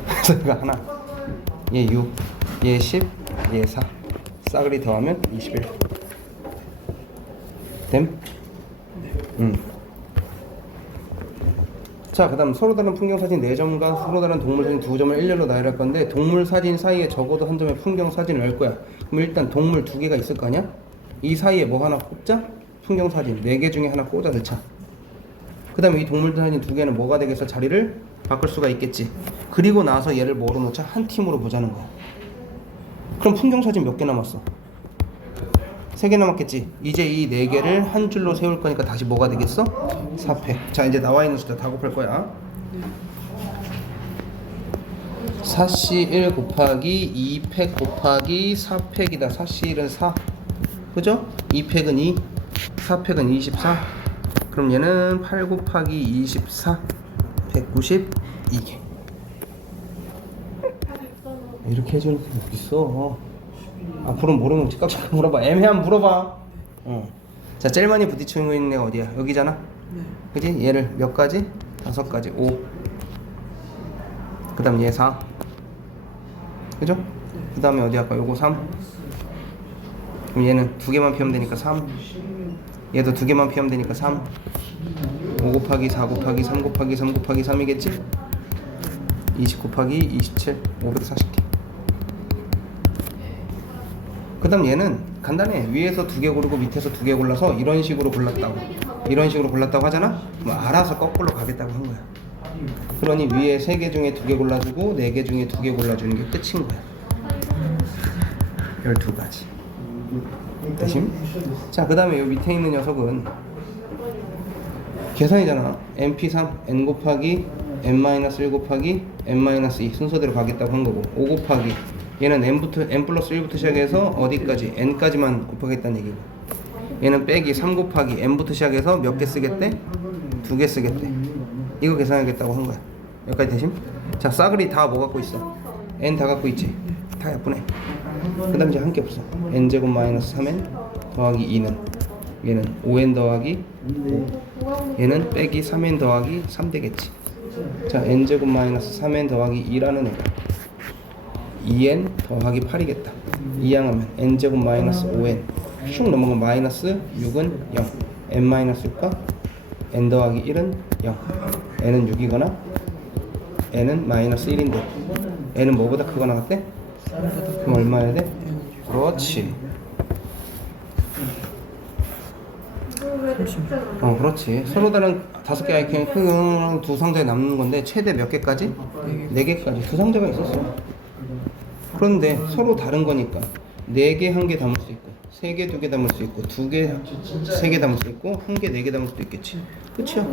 그래서 이거 하나, 얘 6, 얘 10, 얘 4. 싸그리 더하면 21. 됨? 자, 그 다음 서로 다른 풍경사진 4점과 서로 다른 동물사진 2점을 일렬로 나열할 건데 동물사진 사이에 적어도 한 점의 풍경사진을 열 거야. 그럼 일단 동물 2개가 있을 거 아니야? 이 사이에 뭐 하나 꽂자? 풍경사진 4개 중에 하나 꽂아 넣자. 그 다음에 이 동물사진 2개는 뭐가 되겠어? 자리를 바꿀 수가 있겠지. 그리고 나서 얘를 뭐로 놓자? 한 팀으로 보자는 거야. 그럼 풍경사진 몇 개 남았어? 3개 남았겠지. 이제 이 4개를 한 줄로 세울 거니까 다시 뭐가 되겠어? 4팩. 자, 이제 나와 있는 숫자 다 곱할 거야. 4C1 곱하기 2팩 곱하기 4팩이다. 4C1은 4. 그죠? 2팩은 2, 4팩은 24. 그럼 얘는 8 곱하기 24, 192개. 이렇게 해주는 게 어딨어. 앞으로 모르면 찌깍찌깍 물어봐. 애매하면 물어봐. 자, 제일 많이 부딪히고 있는 애가 어디야? 여기잖아. 그지? 얘를 몇 가지? 5가지. 5. 그 다음 얘 4. 그죠? 그 다음에 어디 할까? 요거 3. 그럼 얘는 2개만 피하면 되니까 3. 얘도 2개만 피하면 되니까 3. 5 곱하기 4 곱하기 3 곱하기 3 곱하기 3이겠지? 20 곱하기 27. 540개. 그 다음 얘는 간단해. 위에서 2개 고르고 밑에서 2개 골라서 이런 식으로 골랐다고 하잖아? 그럼 알아서 거꾸로 가겠다고 한 거야. 그러니 위에 3개 중에 2개 골라주고 4개 중에 2개 골라주는 게 끝인 거야. 12가지. 대신? 자, 그 다음에 이 밑에 있는 녀석은 계산이잖아. np3 n 곱하기 n-1 곱하기 n-2 순서대로 가겠다고 한 거고 5 곱하기 얘는 n 플러스 1부터 시작해서 어디까지? n까지만 곱하겠다는 얘기고 얘는 빼기 3 곱하기 n부터 시작해서 몇 개 쓰겠대? 2개 쓰겠대. 이거 계산하겠다고 한 거야. 여기까지 되심? 자, 싸그리 다 뭐 갖고 있어? n 다 갖고 있지? 다 예쁘네. 그 다음 이제 한 게 없어. n제곱 마이너스 3n 더하기 2는 얘는 5n 더하기 5 얘는 빼기 3n 더하기 3 되겠지. 자, n제곱 마이너스 3n 더하기 2라는 애가 2n 더하기 8이겠다. 이항하면 n제곱 마이너스 5n 슉 넘어가면 마이너스 6은 0 n 마이너스 6과 n 더하기 1은 0 n은 6이거나 n은 마이너스 1인데 n은 뭐보다 크거나 같대? 그럼 얼마야 돼? 그렇지. 그렇지. 서로 다른 5개 아이템이 큰 두 상자에 남는 건데 최대 몇 개까지? 4개까지. 두 상자가 있었어. 그런데 서로 다른 거니까 4개, 1개 담을 수 있고 세 개, 두 개 담을 수 있고, 두 개, 세 개 담을 수 있고, 한 개, 네 개 담을 수도 있겠지. 끝이야.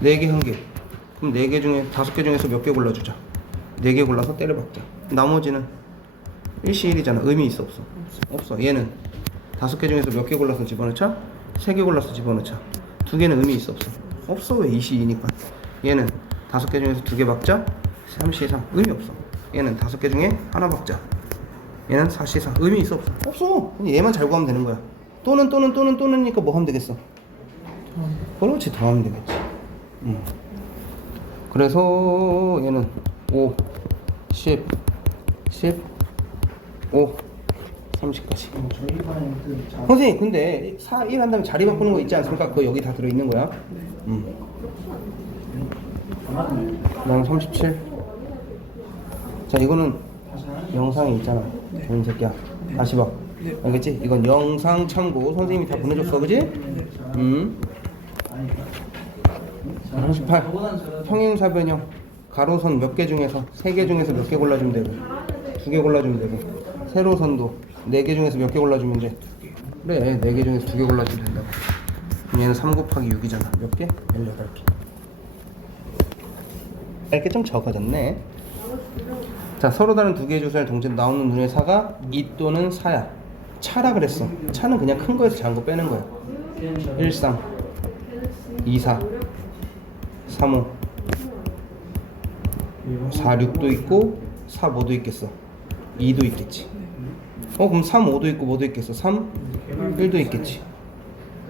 네 개, 한 개. 그럼 네 개 중에, 다섯 개 중에서 몇 개 골라주자. 네 개 골라서 때려박자. 나머지는 일시일이잖아. 의미 있어, 없어? 없어. 얘는 다섯 개 중에서 몇 개 골라서 집어넣자? 세 개 골라서 집어넣자. 두 개는 의미 있어, 없어? 없어. 왜? 이시이니까. 얘는 다섯 개 중에서 두 개 박자. 3시3 의미 없어. 얘는 다섯 개 중에 하나 박자. 얘는 4시4 의미 있어, 없어? 없어. 그냥 얘만 잘 구하면 되는 거야. 또는니까 뭐 하면 되겠어? 그렇지, 더하면 되겠지. 그래서 얘는 5, 10, 15, 30까지. 저희 반에 그 선생님, 근데 4, 1 한 다음에 자리 바꾸는 거 있지 않습니까? 그거 여기 다 들어있는 거야. 난 37. 자, 이거는 영상에 있잖아. 이 새끼야. 다시 봐. 알겠지? 이건 영상 참고 선생님이 다 보내줬어, 그지? 38. 평행사변형. 가로선 몇 개 중에서 세 개 중에서 몇 개 골라주면 되고, 두 개 골라주면 되고, 세로선도 네 개 중에서 몇 개 골라주면 돼. 그래, 네 개 중에서 두 개 골라주면 된다고. 그럼 얘는 3 곱하기 6이잖아. 몇 개? 18개. 이렇게 좀 적어졌네. 자, 서로 다른 두 개의 주사를 동시에 나오는 눈의 사가 이 또는 4야. 차라 그랬어. 차는 그냥 큰 거에서 작은 거 빼는 거야. 1, 3, 2, 4, 3, 5, 4, 6도 있고 4, 5도 있겠어. 2도 있겠지. 그럼 3, 5도 있고 뭐도 있겠어. 3, 1도 있겠지.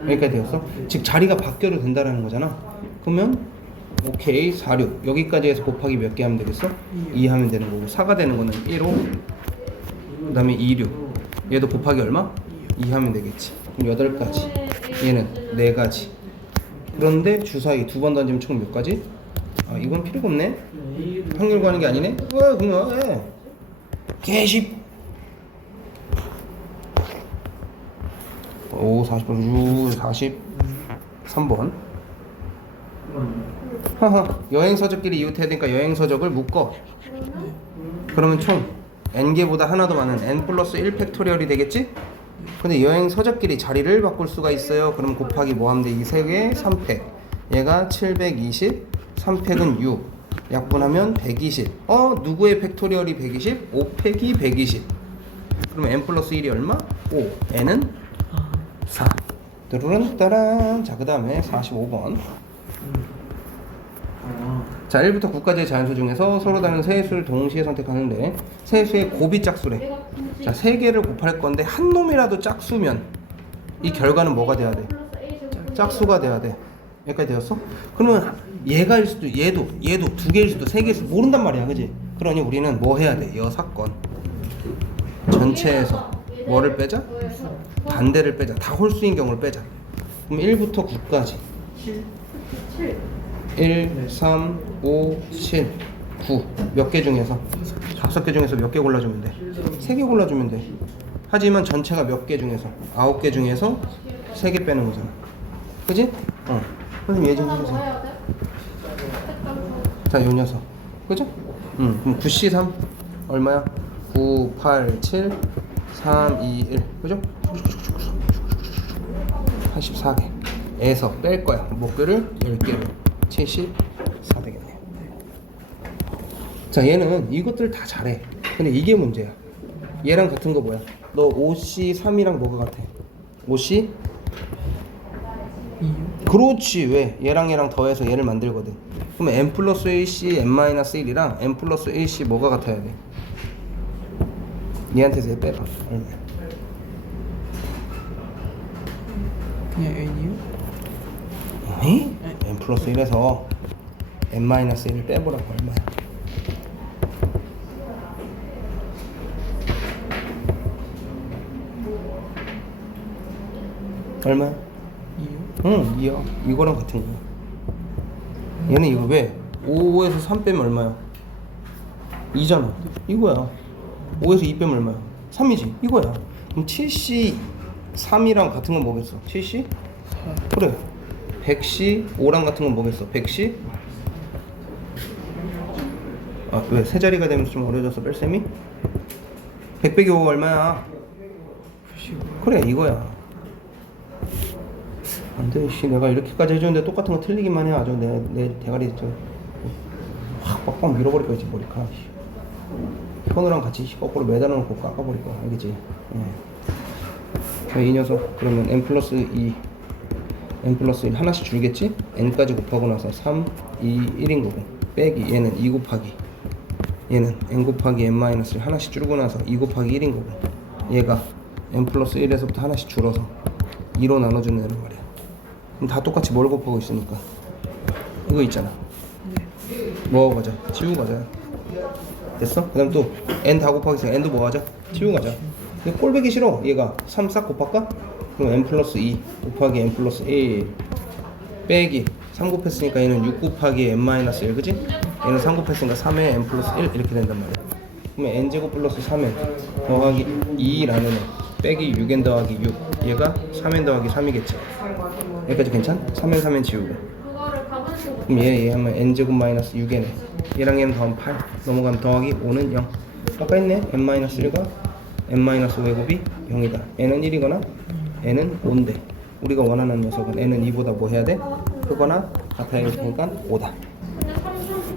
여기까지 되었어. 즉 자리가 바뀌어도 된다라는 거잖아. 그러면 오케이, 4, 6 여기까지 해서 곱하기 몇 개 하면 되겠어? 2 하면 되는 거고, 4가 되는 거는 1, 5 그 다음에 2, 6 얘도 곱하기 얼마? 2 하면 되겠지. 그럼 8가지, 얘는 4가지. 그런데 주사위 두 번 던지면 총 몇 가지? 아, 이건 필요가 없네. 확률 구하는 게 아니네. 그럼 개십 5, 40번 6, 43번. 여행서적끼리 이웃해야 되니까 여행서적을 묶어. 그러면 총 n개보다 하나 더 많은 n 플러스 1 팩토리얼이 되겠지? 근데 여행서적끼리 자리를 바꿀 수가 있어요. 그럼 곱하기 뭐 하면 돼? 이 세 개의 3팩. 얘가 720, 3팩은 6. 약분하면 120. 누구의 팩토리얼이 120? 5팩이 120. 그러면 n 플러스 1이 얼마? 5. n은 4. 뚜루룬 따란. 자, 그 다음에 45번. 자, 1부터 9까지의 자연수 중에서 서로 다른 세 수를 동시에 선택하는데 세 수의 곱이 짝수래. 자, 세 개를 곱할 건데 한 놈이라도 짝수면 이 결과는 뭐가 돼야 돼? 짝수가 돼야 돼. 여기까지 되었어? 그러면 얘가일 수도, 얘도 두 개일 수도, 세 개일 수도 모른단 말이야, 그지? 그러니 우리는 뭐 해야 돼? 여 사건 전체에서 뭐를 빼자? 반대를 빼자. 다 홀수인 경우를 빼자. 그럼 1부터 9까지 1, 3, 5, 7, 9 몇 개 중에서? 5개 중에서 몇 개 골라주면 돼? 3개 골라주면 돼. 하지만 전체가 몇 개 중에서? 9개 중에서 3개 빼는 거잖아. 그지? 선생님 얘 좀 해주세요. 자, 요 녀석. 그죠? 그럼 9C3 얼마야? 9, 8, 7, 3, 2, 1 그죠? 84개 에서 뺄 거야. 목표를 10개로 74 되겠네요. 자, 얘는 이것들 다 잘해. 근데 이게 문제야. 얘랑 같은 거 뭐야? 너 5C3이랑 뭐가 같아? 5C? 그렇지. 왜? 얘랑 더해서 얘를 만들거든. 그러면 n 플러스 1C, n-1이랑 n 플러스 1C 뭐가 같아야 돼? 얘한테서 얘 빼봐. 얼마야? 그냥 n이요? 에? n 플러스 1에서 n-1을 빼보라고. 얼마야? 얼마야? 2요? 응, 2야. 이거랑 같은 거야. 얘는 이거 왜? 5에서 3 빼면 얼마야? 2잖아. 이거야. 5에서 2 빼면 얼마야? 3이지. 이거야. 그럼 7C 3이랑 같은 건 뭐겠어? 7C? 4. 그래. 100C 5랑 같은 건 뭐겠어? 100C? 아, 왜? 세 자리가 되면서 좀 어려져서 뺄셈이? 100 빼기 5 얼마야? 그래 이거야. 안돼 씨 내가 이렇게까지 해줬는데 똑같은 거 틀리기만 해. 아주 내 대가리 확 빡빡 밀어버릴 거지 머리카락. 현우랑 같이 거꾸로 매달아놓고 깎아버릴 거야. 알겠지? 자, 이 녀석 그러면 n 플러스 2 n 플러스 1 하나씩 줄겠지? n까지 곱하고 나서 3, 2, 1인 거고 빼기 얘는 2 곱하기 얘는 n 곱하기 n 마이너스 1 하나씩 줄고 나서 2 곱하기 1인 거고 얘가 n 플러스 1에서부터 하나씩 줄어서 2로 나눠주는 애란 말이야. 그럼 다 똑같이 뭘 곱하고 있으니까 이거 있잖아. 뭐 가자 치우고 가자. 됐어? 그 다음 또 n 다 곱하기 있으니까 n도 뭐 하자? 치우고 가자. 근데 꼴배기 싫어. 얘가 3 싹 곱할까? 그럼 n 플러스 2 곱하기 n 플러스 1 빼기 3 곱했으니까 얘는 6 곱하기 n 마이너스 1 그지? 얘는 3 곱했으니까 3에 n 플러스 1 이렇게 된단 말이야. 그러면 n제곱 플러스 3n 더하기 2라는 애 빼기 6n 더하기 6 얘가 3n 더하기 3이겠지. 여기까지 괜찮? 3n 3n 지우고 그거를 가분식으로 그럼 얘 하면 n제곱 마이너스 6n 얘랑 얘는 더하면 8 넘어가면 더하기 5는 0 아까 했네. n 마이너스 1과 n 마이너스 5의 곱이 0이다. n은 1이거나 n은 5인데 우리가 원하는 녀석은 n은 2보다 뭐 해야 돼? 크거나 같아야 되니까 5다.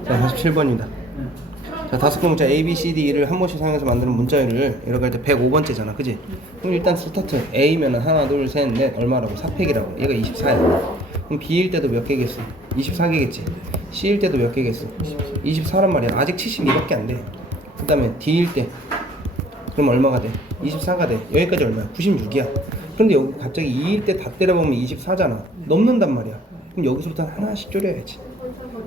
자 47번입니다. 자 다섯 개 문자 A, B, C, D를 한 번씩 사용해서 만드는 문자열을 이렇게 할 때 105번째잖아 그지? 그럼 일단 스타트 A면은 하나 둘 셋 넷 얼마라고? 4팩이라고. 얘가 24야. 그럼 B일 때도 몇 개겠어? 24개겠지. C일 때도 몇 개겠어? 24란 말이야. 아직 72밖에 안 돼. 그 다음에 D일 때 그럼 얼마가 돼? 24가 돼. 여기까지 얼마야? 96이야. 그런데 여기 갑자기 2일 때 다 때려보면 24잖아. 넘는단 말이야. 그럼 여기서부터 하나씩 줄여야지.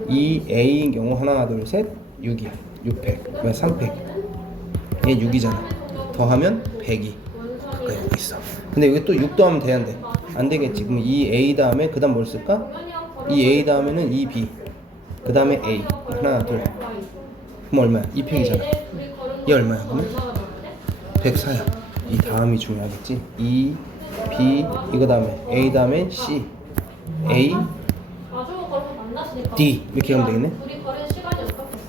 2A인 경우 하나 둘 셋 6이야. 6팩. 왜 3팩? 얘 6이잖아. 더하면 100이 가까이 오고 있어. 근데 여기 또 6 더하면 돼야 안 돼? 안 되겠지. 그럼 2A 다음에 그 다음 뭘 쓸까? 2A 다음에는 2B 그 다음에 A 하나 둘 그럼 얼마야? 2팩이잖아. 얘 얼마야 그러면? 104야. 이 다음이 중요하겠지. 2, B 이거 다음에 A 다음에 C A D 이렇게 하면 되겠네.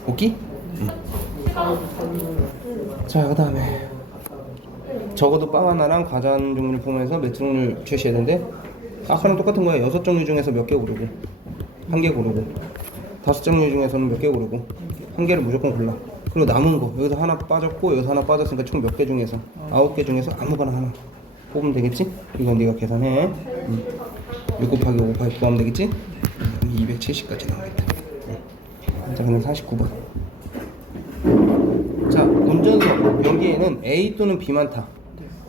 오케이? 자 그 다음에 적어도 빵 하나랑 과자 한 종류를 포함해서 몇 종류를 제시해야 되는데 아까랑 똑같은 거야. 6종류 중에서 몇 개 고르고 1개 고르고 5종류 중에서는 몇 개 고르고 1개를 무조건 골라. 그리고 남은 거 여기서 하나 빠졌고 여기서 하나 빠졌으니까 총 몇 개 중에서 9개 중에서 아무거나 하나 뽑으면 되겠지? 이건 네가 계산해. 6 곱하기 5 곱하기 9 하면 되겠지? 270까지 나오겠다. 자 그럼 49번. 자 운전석 여기에는 A 또는 B만 타.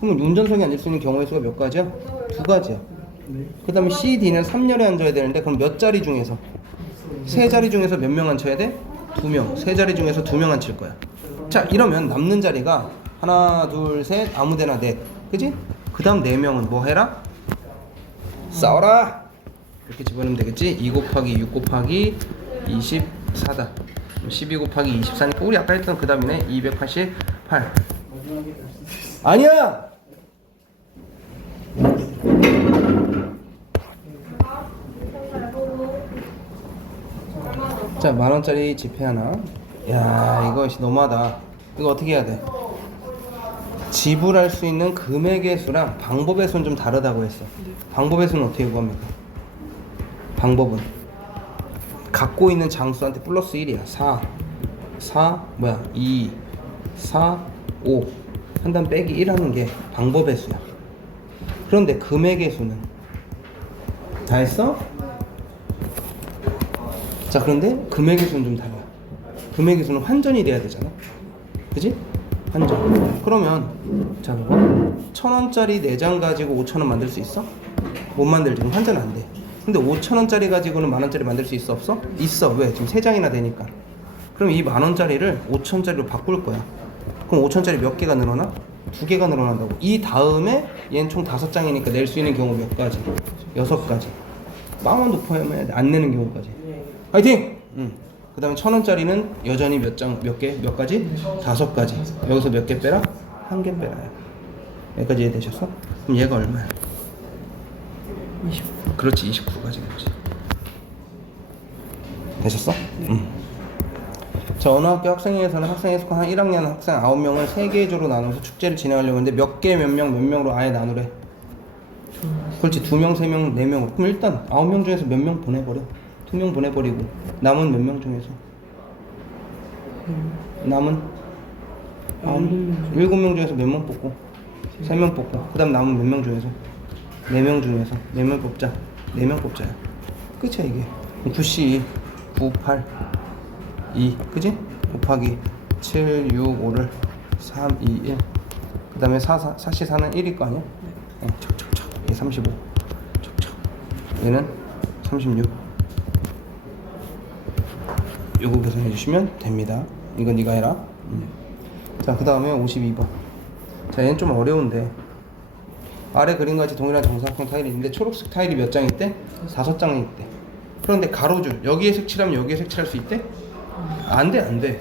그러면 운전석에 앉을 수 있는 경우의 수가 몇 가지야? 2가지야. 그 다음에 C, D는 3열에 앉아야 되는데 그럼 몇 자리 중에서? 3자리 중에서 몇 명 앉혀야 돼? 2명. 3자리 중에서 2명 앉힐 거야. 자 이러면 남는 자리가 하나 둘 셋 아무데나 넷 그지? 그 다음 4명은 뭐 해라? 싸워라! 이렇게 집어넣으면 되겠지? 2 곱하기 6 곱하기 24다. 12 곱하기 24니까 우리 아까 했던 그 다음이네. 288. 아니야! 자 10,000원짜리 지폐 하나. 야 이거 너무하다. 이거 어떻게 해야 돼? 지불할 수 있는 금액의 수랑 방법의 수는 좀 다르다고 했어. 방법의 수는 어떻게 구합니까? 방법은 갖고 있는 장수한테 플러스 1이야. 2, 4, 5 한 다음 빼기 1 하는 게 방법의 수야. 그런데 금액의 수는 다 했어? 자 그런데 금액의 수는 좀 달라. 금액의 수는 환전이 돼야 되잖아. 그지? 환전. 그러면 자 그거 1,000원짜리 4장 가지고 5,000원 만들 수 있어? 못 만들지. 그럼 환전 안 돼. 근데 5,000원짜리 가지고는 10,000원짜리 만들 수 있어 없어? 있어. 왜? 지금 3장이나 되니까. 그럼 이 10,000원짜리를 5,000원짜리로 바꿀 거야. 그럼 5,000원짜리 몇 개가 늘어나? 2개가 늘어난다고. 이 다음에 얘는 총 5장이니까 낼 수 있는 경우 몇 가지? 6가지. 빵원도 포함해야 돼. 안 내는 경우까지. 화이팅! 그 다음에 1,000원짜리는 여전히 몇 장, 몇 개, 몇 가지? 5가지. 여기서 몇 개 빼라? 1개 빼라요. 여기까지 이해되셨어? 그럼 얘가 얼마야? 29. 그렇지, 29가지 거지. 되셨어? 자, 어느 학교 학생회에서는 학생에 속한 한 1학년 학생 9명을 3개의 조로 나눠서 축제를 진행하려고 했는데 몇 개, 몇 명으로 아예 나누래. 그렇지. 2명, 3명, 4명으로. 그럼 일단 9명 중에서 몇 명 보내버려. 2명 보내버리고 남은 몇 명 중에서 남은 7명 중에서 몇 명 뽑고 3명 뽑고 그 다음 남은 몇 명 중에서 4명 중에서 4명 뽑자. 4명 뽑자야. 끝이야 이게. 9C 9, 8 2 그지? 곱하기 7, 6, 5를 3, 2, 1 그 다음에 4C 4는 1일 거 아니야? 척척척. 얘 35 척척. 얘는 36 요거 계산해 주시면 됩니다. 이건 네가 해라. 자, 그 다음에 52번. 자, 얘는 좀 어려운데 아래 그림과 같이 동일한 정사각형 타일이 있는데 초록색 타일이 몇 장 있대? 5장이 있대. 그런데 가로줄 여기에 색칠하면 여기에 색칠할 수 있대? 안 돼.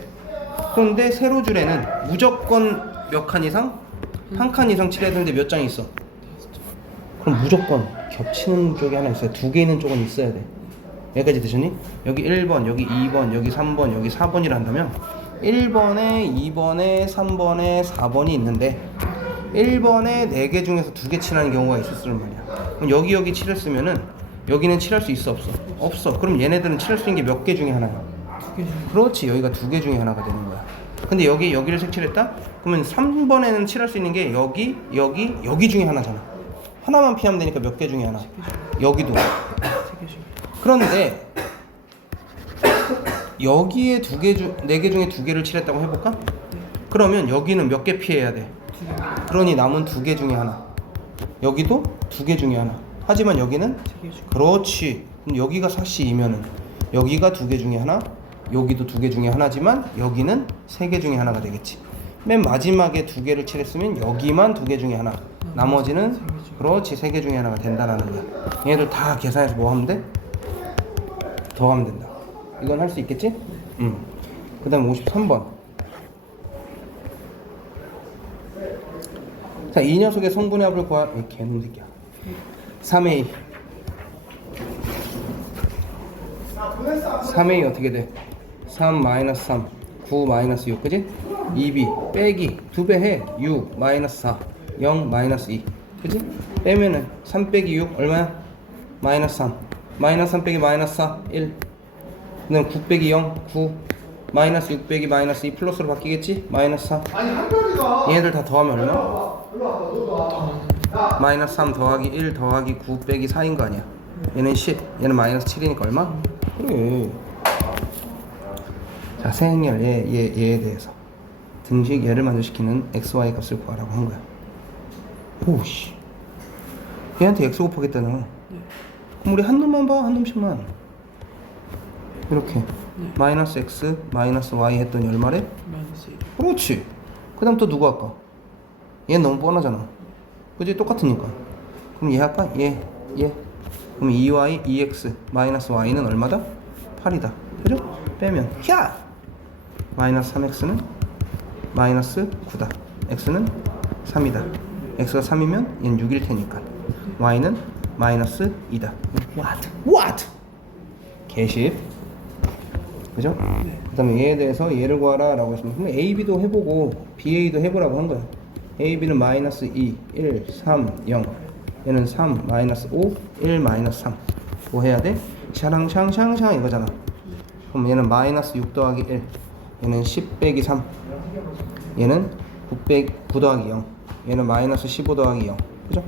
그런데 세로줄에는 무조건 몇 칸 이상? 한 칸 이상 칠해야 되는데 몇 장이 있어? 그럼 무조건 겹치는 쪽이 하나 있어요. 2개 있는 쪽은 있어야 돼. 여기까지 되셨니? 여기 1번, 여기 2번, 여기 3번, 여기 4번이라 한다면 1번에 2번에 3번에 4번이 있는데 1번에 4개 중에서 2개 칠하는 경우가 있었을 말이야. 그럼 여기 칠했으면은 여기는 칠할 수 있어 없어? 없어. 그럼 얘네들은 칠할 수 있는 게 몇 개 중에 하나야? 2개. 그렇지. 여기가 2개 중에 하나가 되는 거야. 근데 여기를 색칠했다? 그러면 3번에는 칠할 수 있는 게 여기 중에 하나잖아. 하나만 피하면 되니까 몇 개 중에 하나. 여기도. 3개씩. 그런데 여기에 4개 중에 2개를 칠했다고 해볼까? 그러면 여기는 몇 개 피해야 돼? 2개. 그러니 남은 2개 중에 하나. 여기도 2개 중에 하나. 하지만 여기는 3개씩. 그렇지. 그럼 여기가 4C이면은 여기가 2개 중에 하나, 여기도 2개 중에 하나지만 여기는 3개 중에 하나가 되겠지. 맨 마지막에 2개를 칠했으면 여기만 2개 중에 하나. 나머지는 그렇지 3개 중에 하나가 된다라는 거야. 얘들 다 계산해서 뭐 하면 돼? 더하면 된다. 이건 할 수 있겠지? 응. 그 다음 53번. 자, 이 녀석의 성분의 합을 이 개놈 새끼야. 3A 3A 어떻게 돼? 3 마이너스 3 9 마이너스 6 그지? 2B 빼기 2배 해 6 마이너스 4 0 마이너스 2 그지? 빼면은 3 빼기 6 얼마야? 마이너스 3 마이너스 3 빼기 마이너스 4 1 그다음 9 빼기 0 9 마이너스 6 빼기 마이너스 2 플러스로 바뀌겠지? 마이너스 4 얘네들 다 더하면 얼마? 마이너스 3 더하기 1 더하기 9 빼기 4인 거 아니야. 얘는 10 얘는 마이너스 7이니까 얼마? 그래. 자, 세행렬 얘에 대해서 등식 얘를 만족시키는 xy 값을 구하라고 한 거야. 오씨 얘한테 x 곱하겠다는. 그럼 우리 한 놈만 봐. 한 놈씩만 이렇게 마이너스 x 마이너스 y 했더니 얼마래? 마이너스 1. 그렇지. 그 다음 또 누구 할까? 얘는 너무 뻔하잖아. 그지? 똑같으니까. 그럼 얘 할까? 얘. 그럼 2y, 2x, 마이너스 y는 얼마다? 8이다. 그죠? 빼면 야! 마이너스 3x는 마이너스 9다. x는 3이다. x가 3이면 얘는 6일 테니까 y는 마이너스 2다. What? 개십. 그죠? 그 다음에 얘에 대해서 얘를 구하라 라고 했습니다. 그럼 AB도 해보고 BA도 해보라고 한 거야. AB는 마이너스 2, 1, 3, 0 얘는 3, 마이너스 5, 1, 마이너스 3 뭐 해야 돼? 샤랑샹샹샹 이거잖아. 그럼 얘는 마이너스 6 더하기 1 얘는 10 빼기 3 얘는 9 더하기 0 얘는 마이너스 15 더하기 0 그죠?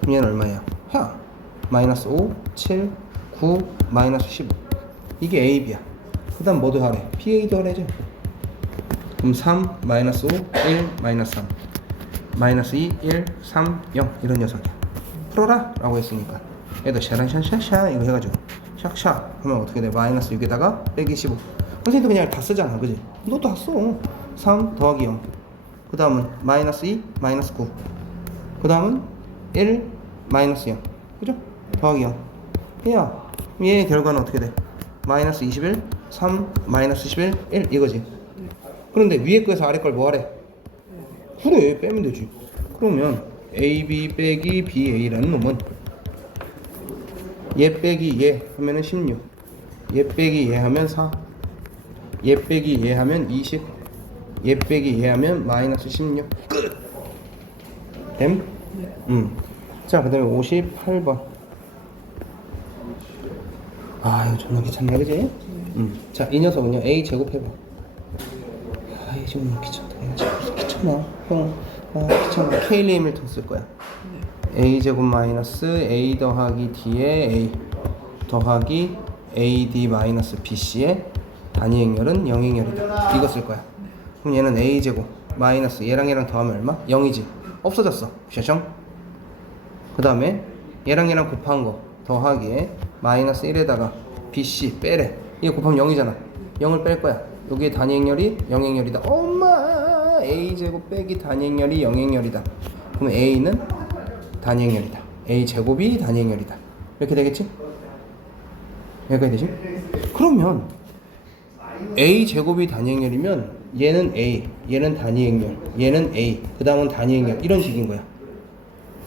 그럼 얘는 얼마예요? 마이너스 5, 7, 9, 마이너스 15 이게 AB야. 그 다음 뭐도 하래? BA도 하래죠. 그럼 3, 마이너스 5, 1, 마이너스 3 마이너스 2, 1, 3, 0 이런 녀석이야. 풀어라 라고 했으니까 얘도 샤랑샤샤샤 이거 해가지고 샥샥 하면 어떻게 돼? 마이너스 6에다가 빼기 15 선생님도 그냥 다 쓰잖아. 그지? 너도 다 써. 3 더하기 0 그 다음은 마이너스 2, 마이너스 9 그 다음은 1, 마이너스 0 그죠? 더하기 0 야 얘의 결과는 어떻게 돼? 마이너스 21, 3, 마이너스 11, 1 이거지. 그런데 위에 거에서 아래 걸 뭐 하래? 그래 빼면 되지. 그러면 AB 빼기 BA라는 놈은 얘 빼기 얘 하면은 16 얘 빼기 얘 하면 4 얘 빼기 얘 하면 20, 얘 빼기 얘 하면 마이너스 16. 끝. 됨? 자, 그 다음에 58번. 아, 이거 존나 귀찮네, 그지? 자, 이 녀석은요, A 제곱 해봐. 아, 이 지금 귀찮다. 귀찮아. 형, 귀찮아. 케일리 해밀턴 쓸 거야. A 제곱 마이너스 A 더하기 D의 A 더하기 AD 마이너스 BC의 단위 행렬은 0행렬이다. 이거 쓸 거야. 그럼 얘는 A 제곱 마이너스 얘랑 얘랑 더하면 얼마? 0이지. 없어졌어. 샤숑. 그 다음에 얘랑 얘랑 곱한 거 더하기에 마이너스 1에다가 BC 빼래. 이거 곱하면 0이잖아. 0을 뺄 거야. 여기에 단위 행렬이 0행렬이다. 엄마! A 제곱 빼기 단위 행렬이 0행렬이다. 그럼 A는 단위 행렬이다. A 제곱이 단위 행렬이다. 이렇게 되겠지? 여기까지 되지? 그러면 A 제곱이 단위 행렬이면 얘는 A, 얘는 단위 행렬, 얘는 A, 그 다음은 단위 행렬 이런 식인 거야.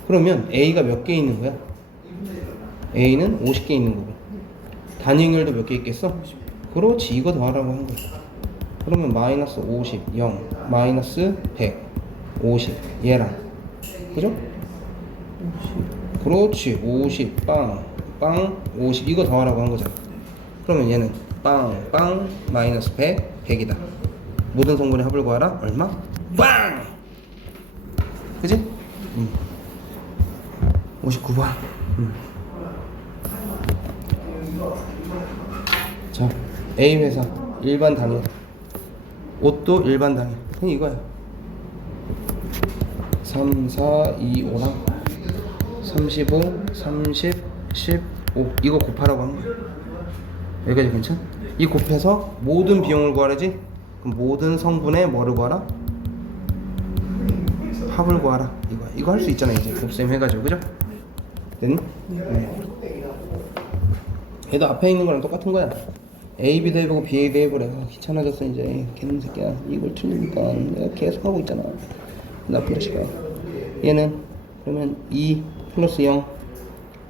그러면 A가 몇 개 있는 거야? A는 50개 있는 거고 단위 행렬도 몇 개 있겠어? 그렇지, 이거 더하라고 한 거야. 그러면 마이너스 50, 0, 마이너스 100, 50 얘랑 그죠? 그렇지, 50, 빵, 50 이거 더하라고 한 거잖아. 그러면 얘는 빵, 마이너스 100, 100이다. 모든 성분의 합을 구하라. 얼마? 빵! 그지? 59번. 자, A 회사 일반 당일, 옷도 일반 당일. 그냥 이거야. 3, 4, 2, 5랑 35, 30, 15 이거 곱하라고 하는 거야. 여기까지 괜찮? 이 곱해서 모든 비용을 구하라지? 그럼 모든 성분의 뭐를 구하라? 합을 구하라. 이거 할 수 있잖아 이제 곱셈 해가지고. 그죠? 됐니? 네. 얘도 앞에 있는 거랑 똑같은 거야. A, B도 해보고 B, A도 해보래. 귀찮아졌어 이제. 개놈 새끼야. 이걸 틀리니까 내가 계속 하고 있잖아. 나쁜 자식아. 얘는 그러면 2 플러스 0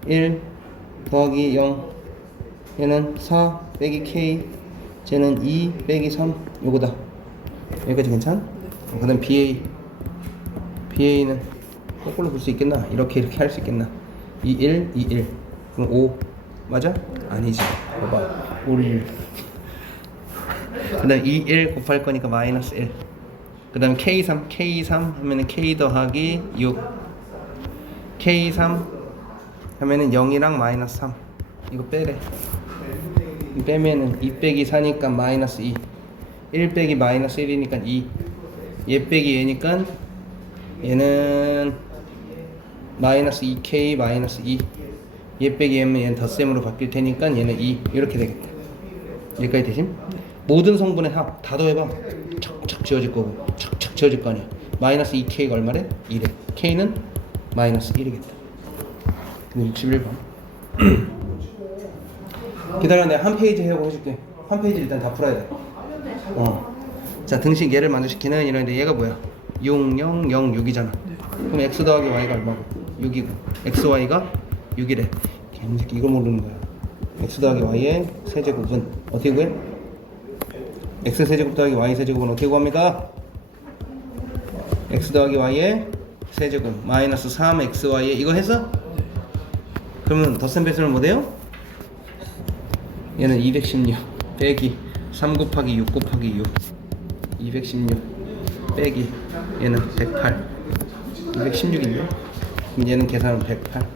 1 더하기 0 얘는 4 빼기 K 쟤는 2 빼기 3 요거다. 여기까지 괜찮? 그 다음 BA는 거꾸로 볼 수 있겠나? 이렇게 할 수 있겠나? 2, 1, 2, 1 그럼 5 맞아? 아니지. 봐봐 5, 1 그 다음 2, 1 곱할 거니까 마이너스 1 그 다음에 K3 하면은 K 더하기 6 K3 하면은 0이랑 마이너스 3 이거 빼래. 빼면은 2 빼기 4니까 마이너스 2 1 빼기 마이너스 1이니까 2 얘 빼기 얘니까 얘는 마이너스 2K 마이너스 2 얘 빼기 얘면 얘는 덧셈으로 바뀔 테니까 얘는 2 이렇게 되겠다. 여기까지 되심? 모든 성분의 합 다 더해봐. 착착 지워질 거고 착착 지워질 거 아니야. 마이너스 2K가 얼마래? 2래. K는 마이너스 1이겠다. 61번. 기다려, 내가 한 페이지 하고 해줄게. 한 페이지 일단 다 풀어야 돼. 자, 등식 얘를 만족시키는 이런데 얘가 뭐야? 6, 0, 0, 6이잖아. 그럼 x 더하기 y가 얼마고? 6이고 xy가 6이래. 개새끼 이걸 모르는 거야. x 더하기 y의 세제곱은 어떻게 구해? x 세제곱 더하기 y 세제곱은 어떻게 구합니까? x 더하기 y의 세제곱 마이너스 3xy의 이거 해서? 그러면 덧셈 배수는 뭐돼요? 얘는 216 빼기 3 곱하기 6 곱하기 6 216 빼기 얘는 108 216인데 얘는 계산은 108.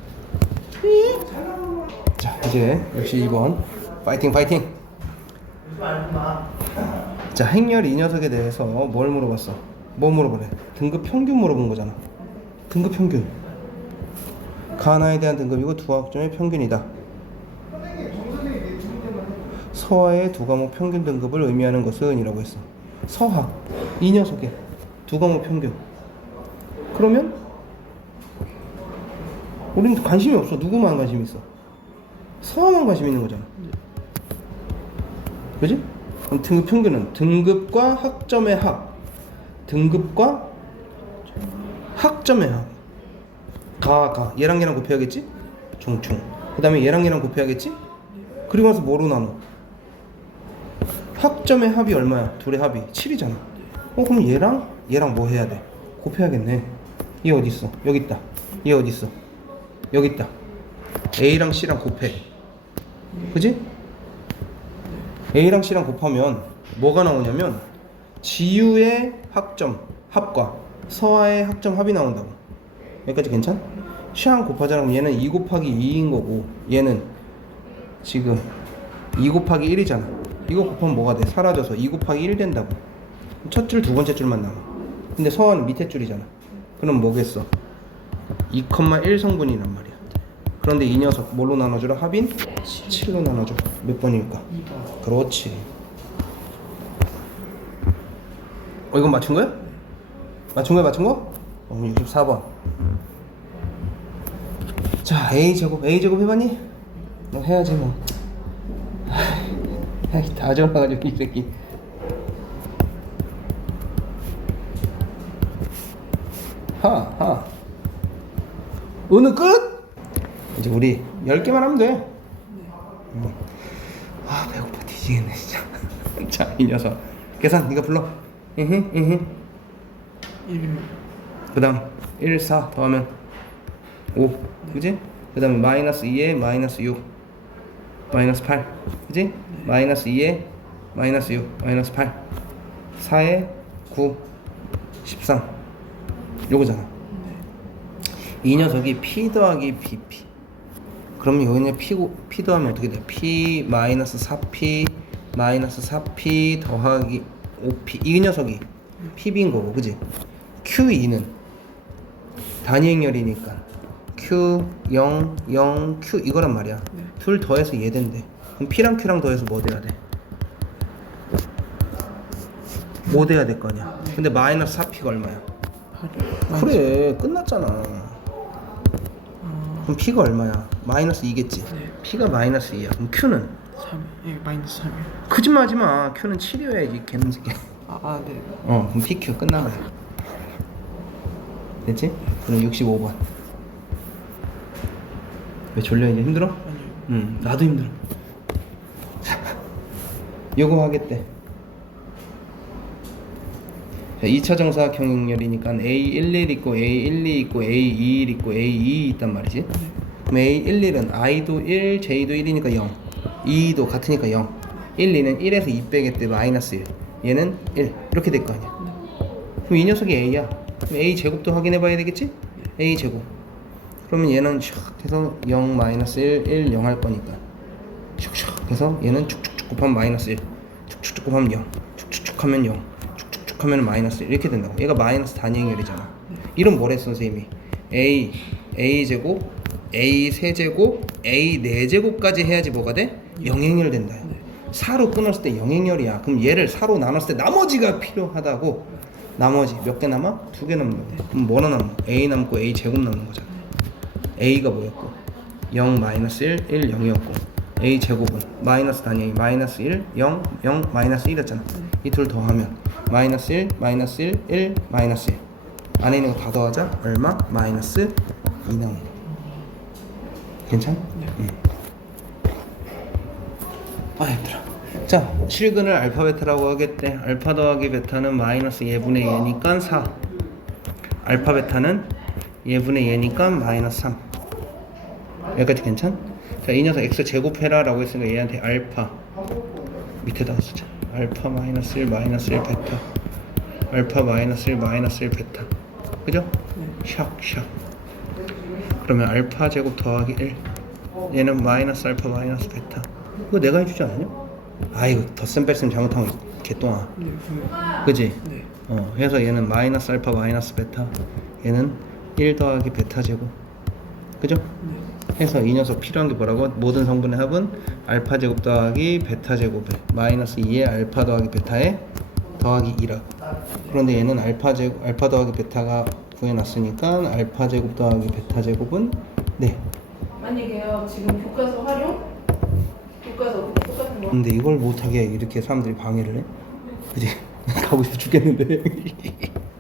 자, 이제 역시 2번 파이팅. 자, 행렬 이 녀석에 대해서 뭘 물어봤어? 뭐 물어보래? 등급 평균 물어본 거잖아. 등급 평균 가나에 대한 등급이고 두 학점의 평균이다. 서화의 두 과목 평균 등급을 의미하는 것은 이라고 했어. 서학 이 녀석의 두 과목 평균. 그러면 우리는 관심이 없어. 누구만 관심 있어? 서화만 관심 있는 거잖아. 그지? 그럼 등급 평균은 등급과 학점의 합, 등급과 학점의 합. 얘랑 얘랑 곱해야겠지? 중충. 그 다음에 얘랑 얘랑 곱해야겠지? 그리고 나서 뭐로 나눠? 학점의 합이 얼마야? 둘의 합이 7이잖아. 그럼 얘랑 뭐 해야 돼? 곱해야겠네. 얘 어디 있어? 여기 있다. 얘 어디 있어? 여기 있다. A랑 C랑 곱해. 그지? A랑 C랑 곱하면 뭐가 나오냐면 지유의 학점 합과 서하의 학점 합이 나온다고. 여기까지 괜찮? 샤랑 곱하자면 얘는 2 곱하기 2인 거고 얘는 지금 2 곱하기 1이잖아. 이거 곱하면 뭐가 돼? 사라져서 2 곱하기 1 된다고. 첫 줄, 두 번째 줄만 남아. 근데 서하는 밑에 줄이잖아. 그럼 뭐겠어? 2,1 성분이란 말이야. 그런데 이 녀석 뭘로 나눠주라? 합인? 7로 나눠줘. 몇 번일까? 2번. 그렇지. 이건 맞춘 거야? 맞춘 거? 64번. 자, A제곱 해봤니? 너 해야지 뭐. 다 적어가지고 이 새끼. 은은 끝! 이제 우리 10개만 하면 돼. 배고파 뒤지겠네 진짜. 자, 이 녀석 계산 네가 불러. 1. 그 다음 1, 4 더하면 5 그지? 그 다음에 마이너스 2에 마이너스 6 마이너스 8 그지? 마이너스 2에 마이너스 6 마이너스 8 4에 9 13 요거잖아. 이 녀석이 P 더하기 BP. 그럼 여기는 P 더하면 어떻게 돼? P 마이너스 4P 마이너스 4P 더하기 5P. 이 녀석이 PB인 거고 그지? Q2는 단위 행렬이니까 Q 0 0 Q 이거란 말이야. 둘 더해서 얘 된대. 그럼 P랑 Q랑 더해서 뭐 돼야 돼? 5 돼야 될 거 아니야. 근데 마이너스 4P가 얼마야? 그래 끝났잖아. 그럼 P가 얼마야? 마이너스 2겠지. P가 마이너스 2야. 그럼 Q는? 3. 마이너스 3이요. 거짓말하지 마. Q는 7이어야지 개놈새끼. 네. 그럼 PQ 끝난 거야. 됐지? 그럼 65번. 왜 졸려 이제 힘들어? 아니요. 나도 힘들어. 요거 하겠대. 자, 2차 정사각 형용렬이니까 A11 있고 A12 있고 A21 있고 A22 있단 말이지. 그럼 A11은 I도 1, J도 1이니까 0 2도 같으니까 0 1, 2는 1에서 2 빼겠대 마이너스 1 얘는 1 이렇게 될 거 아니야. 그럼 이 녀석이 A야. 그럼 A 제곱도 확인해 봐야 되겠지? A 제곱 그러면 얘는 슉 해서 0 마이너스 1 1 0 할 거니까 슉슉 해서 얘는 축축축 곱하면 마이너스 1 축축축 곱하면 0 축축축 하면 0 축축축 하면 마이너스 1 이렇게 된다고. 얘가 마이너스 단위 행렬이잖아. 이름 뭐랬어 선생님이? A 제곱 A 세제곱 A 4제곱까지 해야지 뭐가 돼? 영행렬 된다. 4로 끊었을 때 영행렬이야. 그럼 얘를 4로 나눴을 때 나머지가 필요하다고. 나머지 몇 개 남아? 2개 남는다고. 그럼 뭐나 남아? A 남고 A 제곱 남는 거잖아. A가 뭐였고 0 마이너스 1 1 0이었고 A 제곱은 마이너스 단위 마이너스 1 0 0 마이너스 1이었잖아. 이 둘 더하면 마이너스 1 마이너스 1 1 마이너스 1 안에 있는 거 다 더하자 얼마? 마이너스 2 나오는 거. 괜찮아? 응. 힘들어. 자, 실근을 알파 베타라고 하겠대. 알파 더하기 베타는 마이너스 예분의 예니까 4 알파 베타는 예분의 예니까 마이너스 3 여기까지 괜찮? 자, 이 녀석 x 제곱해라 라고 했으니까 얘한테 알파 밑에다가 쓰자. 알파 마이너스 1 마이너스 1 베타 알파 마이너스 1 마이너스 1 베타 그죠? 샥샥 그러면 알파 제곱 더하기 1 얘는 마이너스 알파 마이너스 베타. 이거 내가 해주지 않았냐? 이거 덧셈 뺄셈 잘못하면 개똥아. 그지? 네. 해서 얘는 마이너스 알파 마이너스 베타 얘는 1 더하기 베타 제곱 그죠? 해서 이 녀석 필요한 게 뭐라고? 모든 성분의 합은 알파 제곱 더하기 베타 제곱에 마이너스 2의 알파 더하기 베타에 더하기 2라. 그런데 얘는 알파 더하기 베타가 구해놨으니까 알파 제곱 더하기 베타 제곱은 네. 만약에요 지금 교과서 활용? 교과서 똑같은 거. 근데 이걸 못하게 이렇게 사람들이 방해를 해? 그지? 가고 싶어 죽겠는데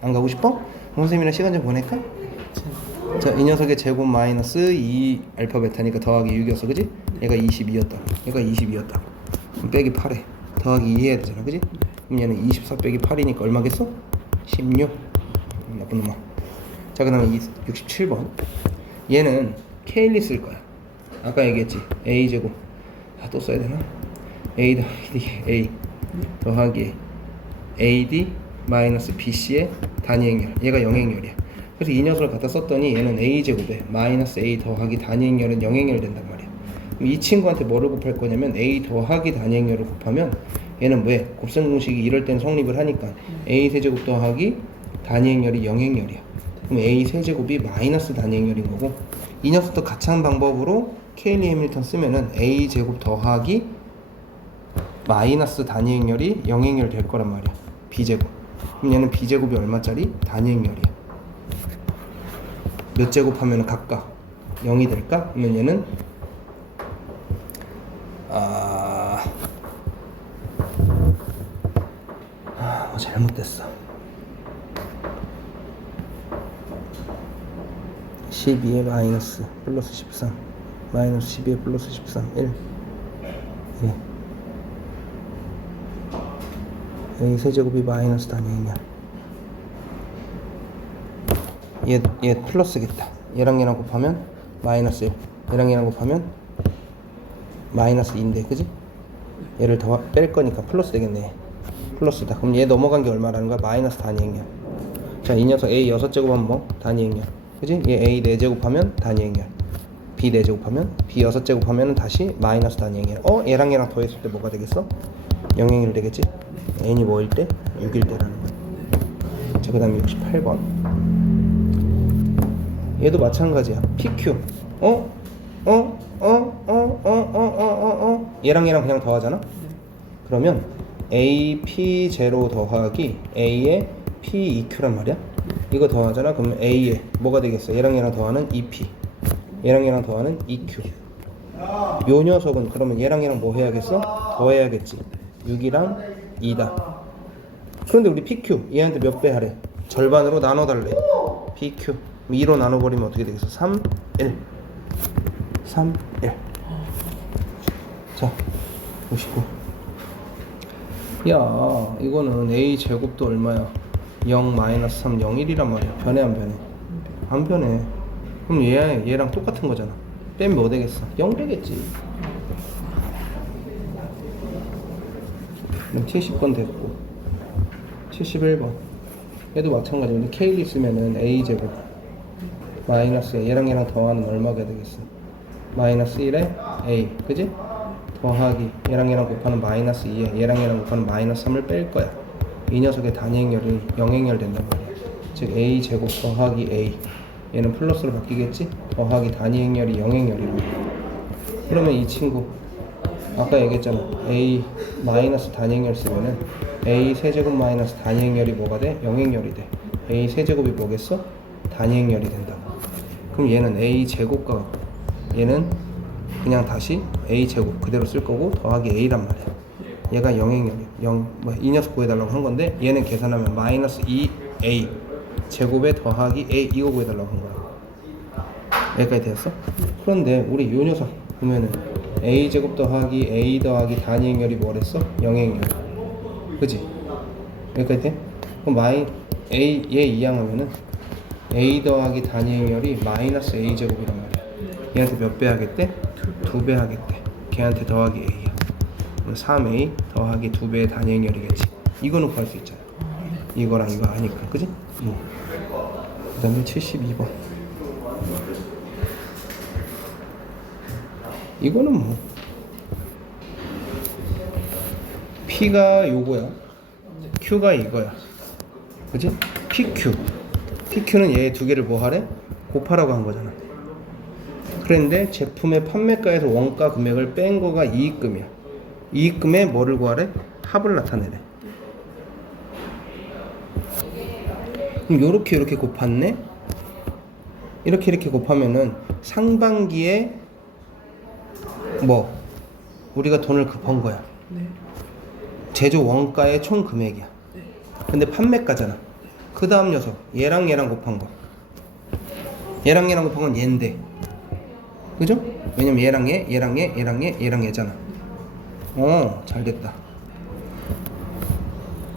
안 가고 싶어? 선생님이랑 시간 좀 보낼까? 자, 이 녀석의 제곱 마이너스 2 알파 베타니까 더하기 6이었어 그지? 얘가 22였다. 얘가 22였다. 빼기 8해. 더하기 2 해야 되잖아, 그지? 그럼 얘는 24 빼기 8이니까 얼마겠어? 16. 나쁜 놈아. 자, 그 다음에 67번. 얘는 케일리 쓸 거야. 아까 얘기했지. a제곱. 아, 또 써야 되나? a 더하기 a 더하기 ad 마이너스 bc의 단위행렬. 얘가 영행렬이야. 그래서 이 녀석을 갖다 썼더니 얘는 a제곱에 마이너스 a 더하기 단위행렬은 영행렬 된단 말이야. 그럼 이 친구한테 뭐를 곱할 거냐면 a 더하기 단위행렬을 곱하면 얘는 왜? 곱셈 공식이 이럴 때는 성립을 하니까 a 세제곱 더하기 단위행렬이 영행렬이야. 그럼 a 세제곱이 마이너스 단위행렬인 거고, 이 녀석도 같은 방법으로 케일리 해밀턴 쓰면은 a 제곱 더하기 마이너스 단위행렬이 영행렬 될 거란 말이야. b제곱. 그럼 얘는 b제곱이 얼마짜리? 단위행렬이야. 몇 제곱하면 각각 0이 될까? 그러면 얘는 잘못됐어. 12에 마이너스 플러스 13 마이너스 12에 플러스 13 1 A 세제곱이 마이너스 단위행렬. 얘 플러스겠다. 얘랑 얘랑 곱하면 마이너스 1, 얘랑 얘랑 곱하면 마이너스 2인데, 그지? 얘를 더 뺄 거니까 플러스 되겠네. 플러스다. 그럼 얘 넘어간 게 얼마라는 거야? 마이너스 단위행렬. 자, 이 녀석 a 6제곱 하면 뭐? 단위행렬. 그지? 얘 a 4제곱 하면 단위행렬. b 4제곱 하면 b 6제곱 하면 다시 마이너스 단위행렬. 얘랑 얘랑 더했을 때 뭐가 되겠어? 영행렬 되겠지? n이 뭐일 때? 6일 때라는 거야. 자, 그 다음에 68번. 얘도 마찬가지야. PQ. 얘랑 얘랑 그냥 더하잖아? 그러면 AP0 더하기 A의 PEQ란 말이야. 이거 더하잖아. 그러면 A에 뭐가 되겠어? 얘랑 얘랑 더하는 EP, 얘랑 얘랑 더하는 EQ. 요 녀석은 그러면 얘랑 얘랑 뭐 해야겠어? 더해야겠지. 6이랑 2다. 그런데 우리 PQ 얘한테 몇 배 하래? 절반으로 나눠달래. PQ 2로 나눠버리면 어떻게 되겠어? 3, 1 3, 1. 자, 59. 야, 이거는 a 제곱도 얼마야? 0 마이너스 3 0 1이란 말이야. 변해 안 변해? 안 변해. 그럼 얘랑 똑같은 거잖아. 빼면 뭐 되겠어? 0 되겠지. 그럼 70번 됐고 71번 얘도 마찬가지인데 케일리 쓰면은 a 제곱 마이너스 얘랑 얘랑 더하면 얼마가 되겠어? 마이너스 1에 a, 그지? 더하기 얘랑 얘랑 곱하는 마이너스 2에 얘랑 얘랑 곱하는 마이너스 3을 뺄 거야. 이 녀석의 단위행렬이 영행렬 된단 말이야. 즉 a 제곱 더하기 a, 얘는 플러스로 바뀌겠지? 더하기 단위행렬이 영행렬이고. 그러면 이 친구 아까 얘기했잖아. a 마이너스 단위행렬 쓰면은 a 세제곱 마이너스 단위행렬이 뭐가 돼? 영행렬이 돼. a 세제곱이 뭐겠어? 단위행렬이 된다고. 그럼 얘는 a 제곱과 얘는 그냥 다시 a 제곱 그대로 쓸 거고 더하기 a란 말이야. 얘가 영행렬이야. 이 녀석 구해달라고 한 건데 얘는 계산하면 마이너스 2a 제곱에 더하기 a 이거 구해달라고 한 거야. 여기까지 됐어? 그런데 우리 요 녀석 보면은 a 제곱 더하기 a 더하기 단위행렬이 뭐랬어? 영행렬. 그지? 여기까지 돼? 그럼 a 얘 이항하면은 a 더하기 단위행렬이 마이너스 a 제곱이란 말이야. 얘한테 몇 배 하겠대? 2배 하겠대. 걔한테 더하기 a야. 그럼 3a 더하기 2배의 단위행렬이겠지. 이거는 구할 수 있잖아. 이거랑 이거 아니까, 그지? 그 다음에 72번. 이거는 뭐 P가 요거야, Q가 이거야, 그지? PQ는 얘 두 개를 뭐 하래? 곱하라고 한 거잖아. 그런데 제품의 판매가에서 원가 금액을 뺀 거가 이익금이야. 이익금에 뭐를 구하래? 합을 나타내래. 그럼 요렇게 곱했네? 이렇게 곱하면은 상반기에 뭐 우리가 돈을 번 거야. 네. 제조 원가의 총 금액이야. 네. 근데 판매가잖아. 그 다음 녀석 얘랑 얘랑 곱한 거. 얘랑 얘랑 곱한 건 얘인데, 그죠? 왜냐면 얘랑 얘, 얘랑 얘, 얘랑 얘, 얘랑 얘잖아. 잘 됐다.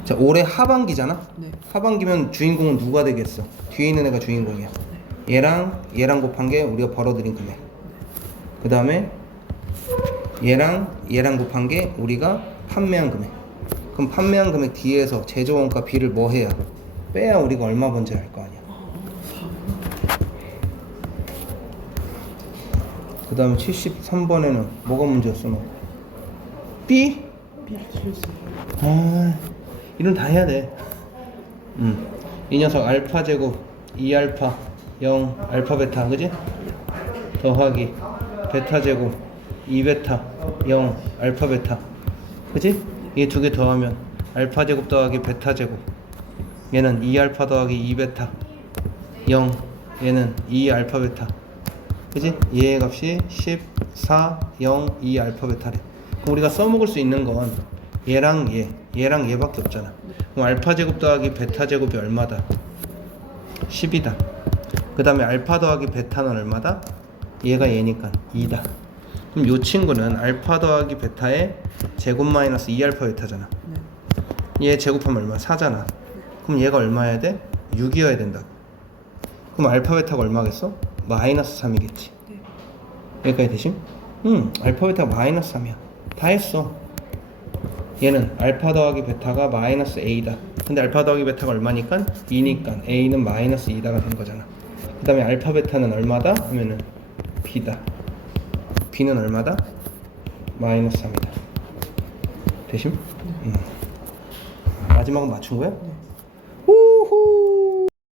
자, 올해 하반기잖아. 네. 하반기면 주인공은 누가 되겠어? 뒤에 있는 애가 주인공이야. 얘랑 곱한 게 우리가 벌어들인 금액. 그 다음에 얘랑 곱한 게 우리가 판매한 금액. 그럼 판매한 금액 뒤에서 제조원가 B를 뭐 해야? 빼야 우리가 얼마 번지 알 거 아니야. 그 다음에 73번에는 뭐가 문제였어 너? B? B를 실수. 아, 이런 다 해야 돼. 이 녀석 알파 제곱 2알파 0 알파 베타 그지? 더하기 베타 제곱 2베타 0 알파 베타 그지? 이 두 개 더하면 알파 제곱 더하기 베타 제곱 얘는 2알파 더하기 2베타 0 얘는 2알파 베타 그지? 얘의 값이 14 0 2알파 베타래. 그럼 우리가 써먹을 수 있는 건 얘랑 얘밖에 없잖아. 그럼 알파 제곱 더하기 베타 제곱이 얼마다? 10이다. 그 다음에 알파 더하기 베타는 얼마다? 얘가 얘니까 2다. 그럼 요 친구는 알파 더하기 베타의 제곱 마이너스 2알파 베타잖아. 얘 제곱하면 얼마? 4잖아. 그럼 얘가 얼마여야 돼? 6이어야 된다고. 그럼 알파 베타가 얼마겠어? 마이너스 3이겠지. 여기까지 되심? 알파 베타가 마이너스 3이야. 다 했어. 얘는 알파 더하기 베타가 마이너스 A다. 근데 알파 더하기 베타가 얼마니까? 2니까 A는 마이너스 2다가 된 거잖아. 그 다음에 알파 베타는 얼마다? 하면은 B다. B는 얼마다? 마이너스 3이다. 되심? 마지막은 맞춘 거야?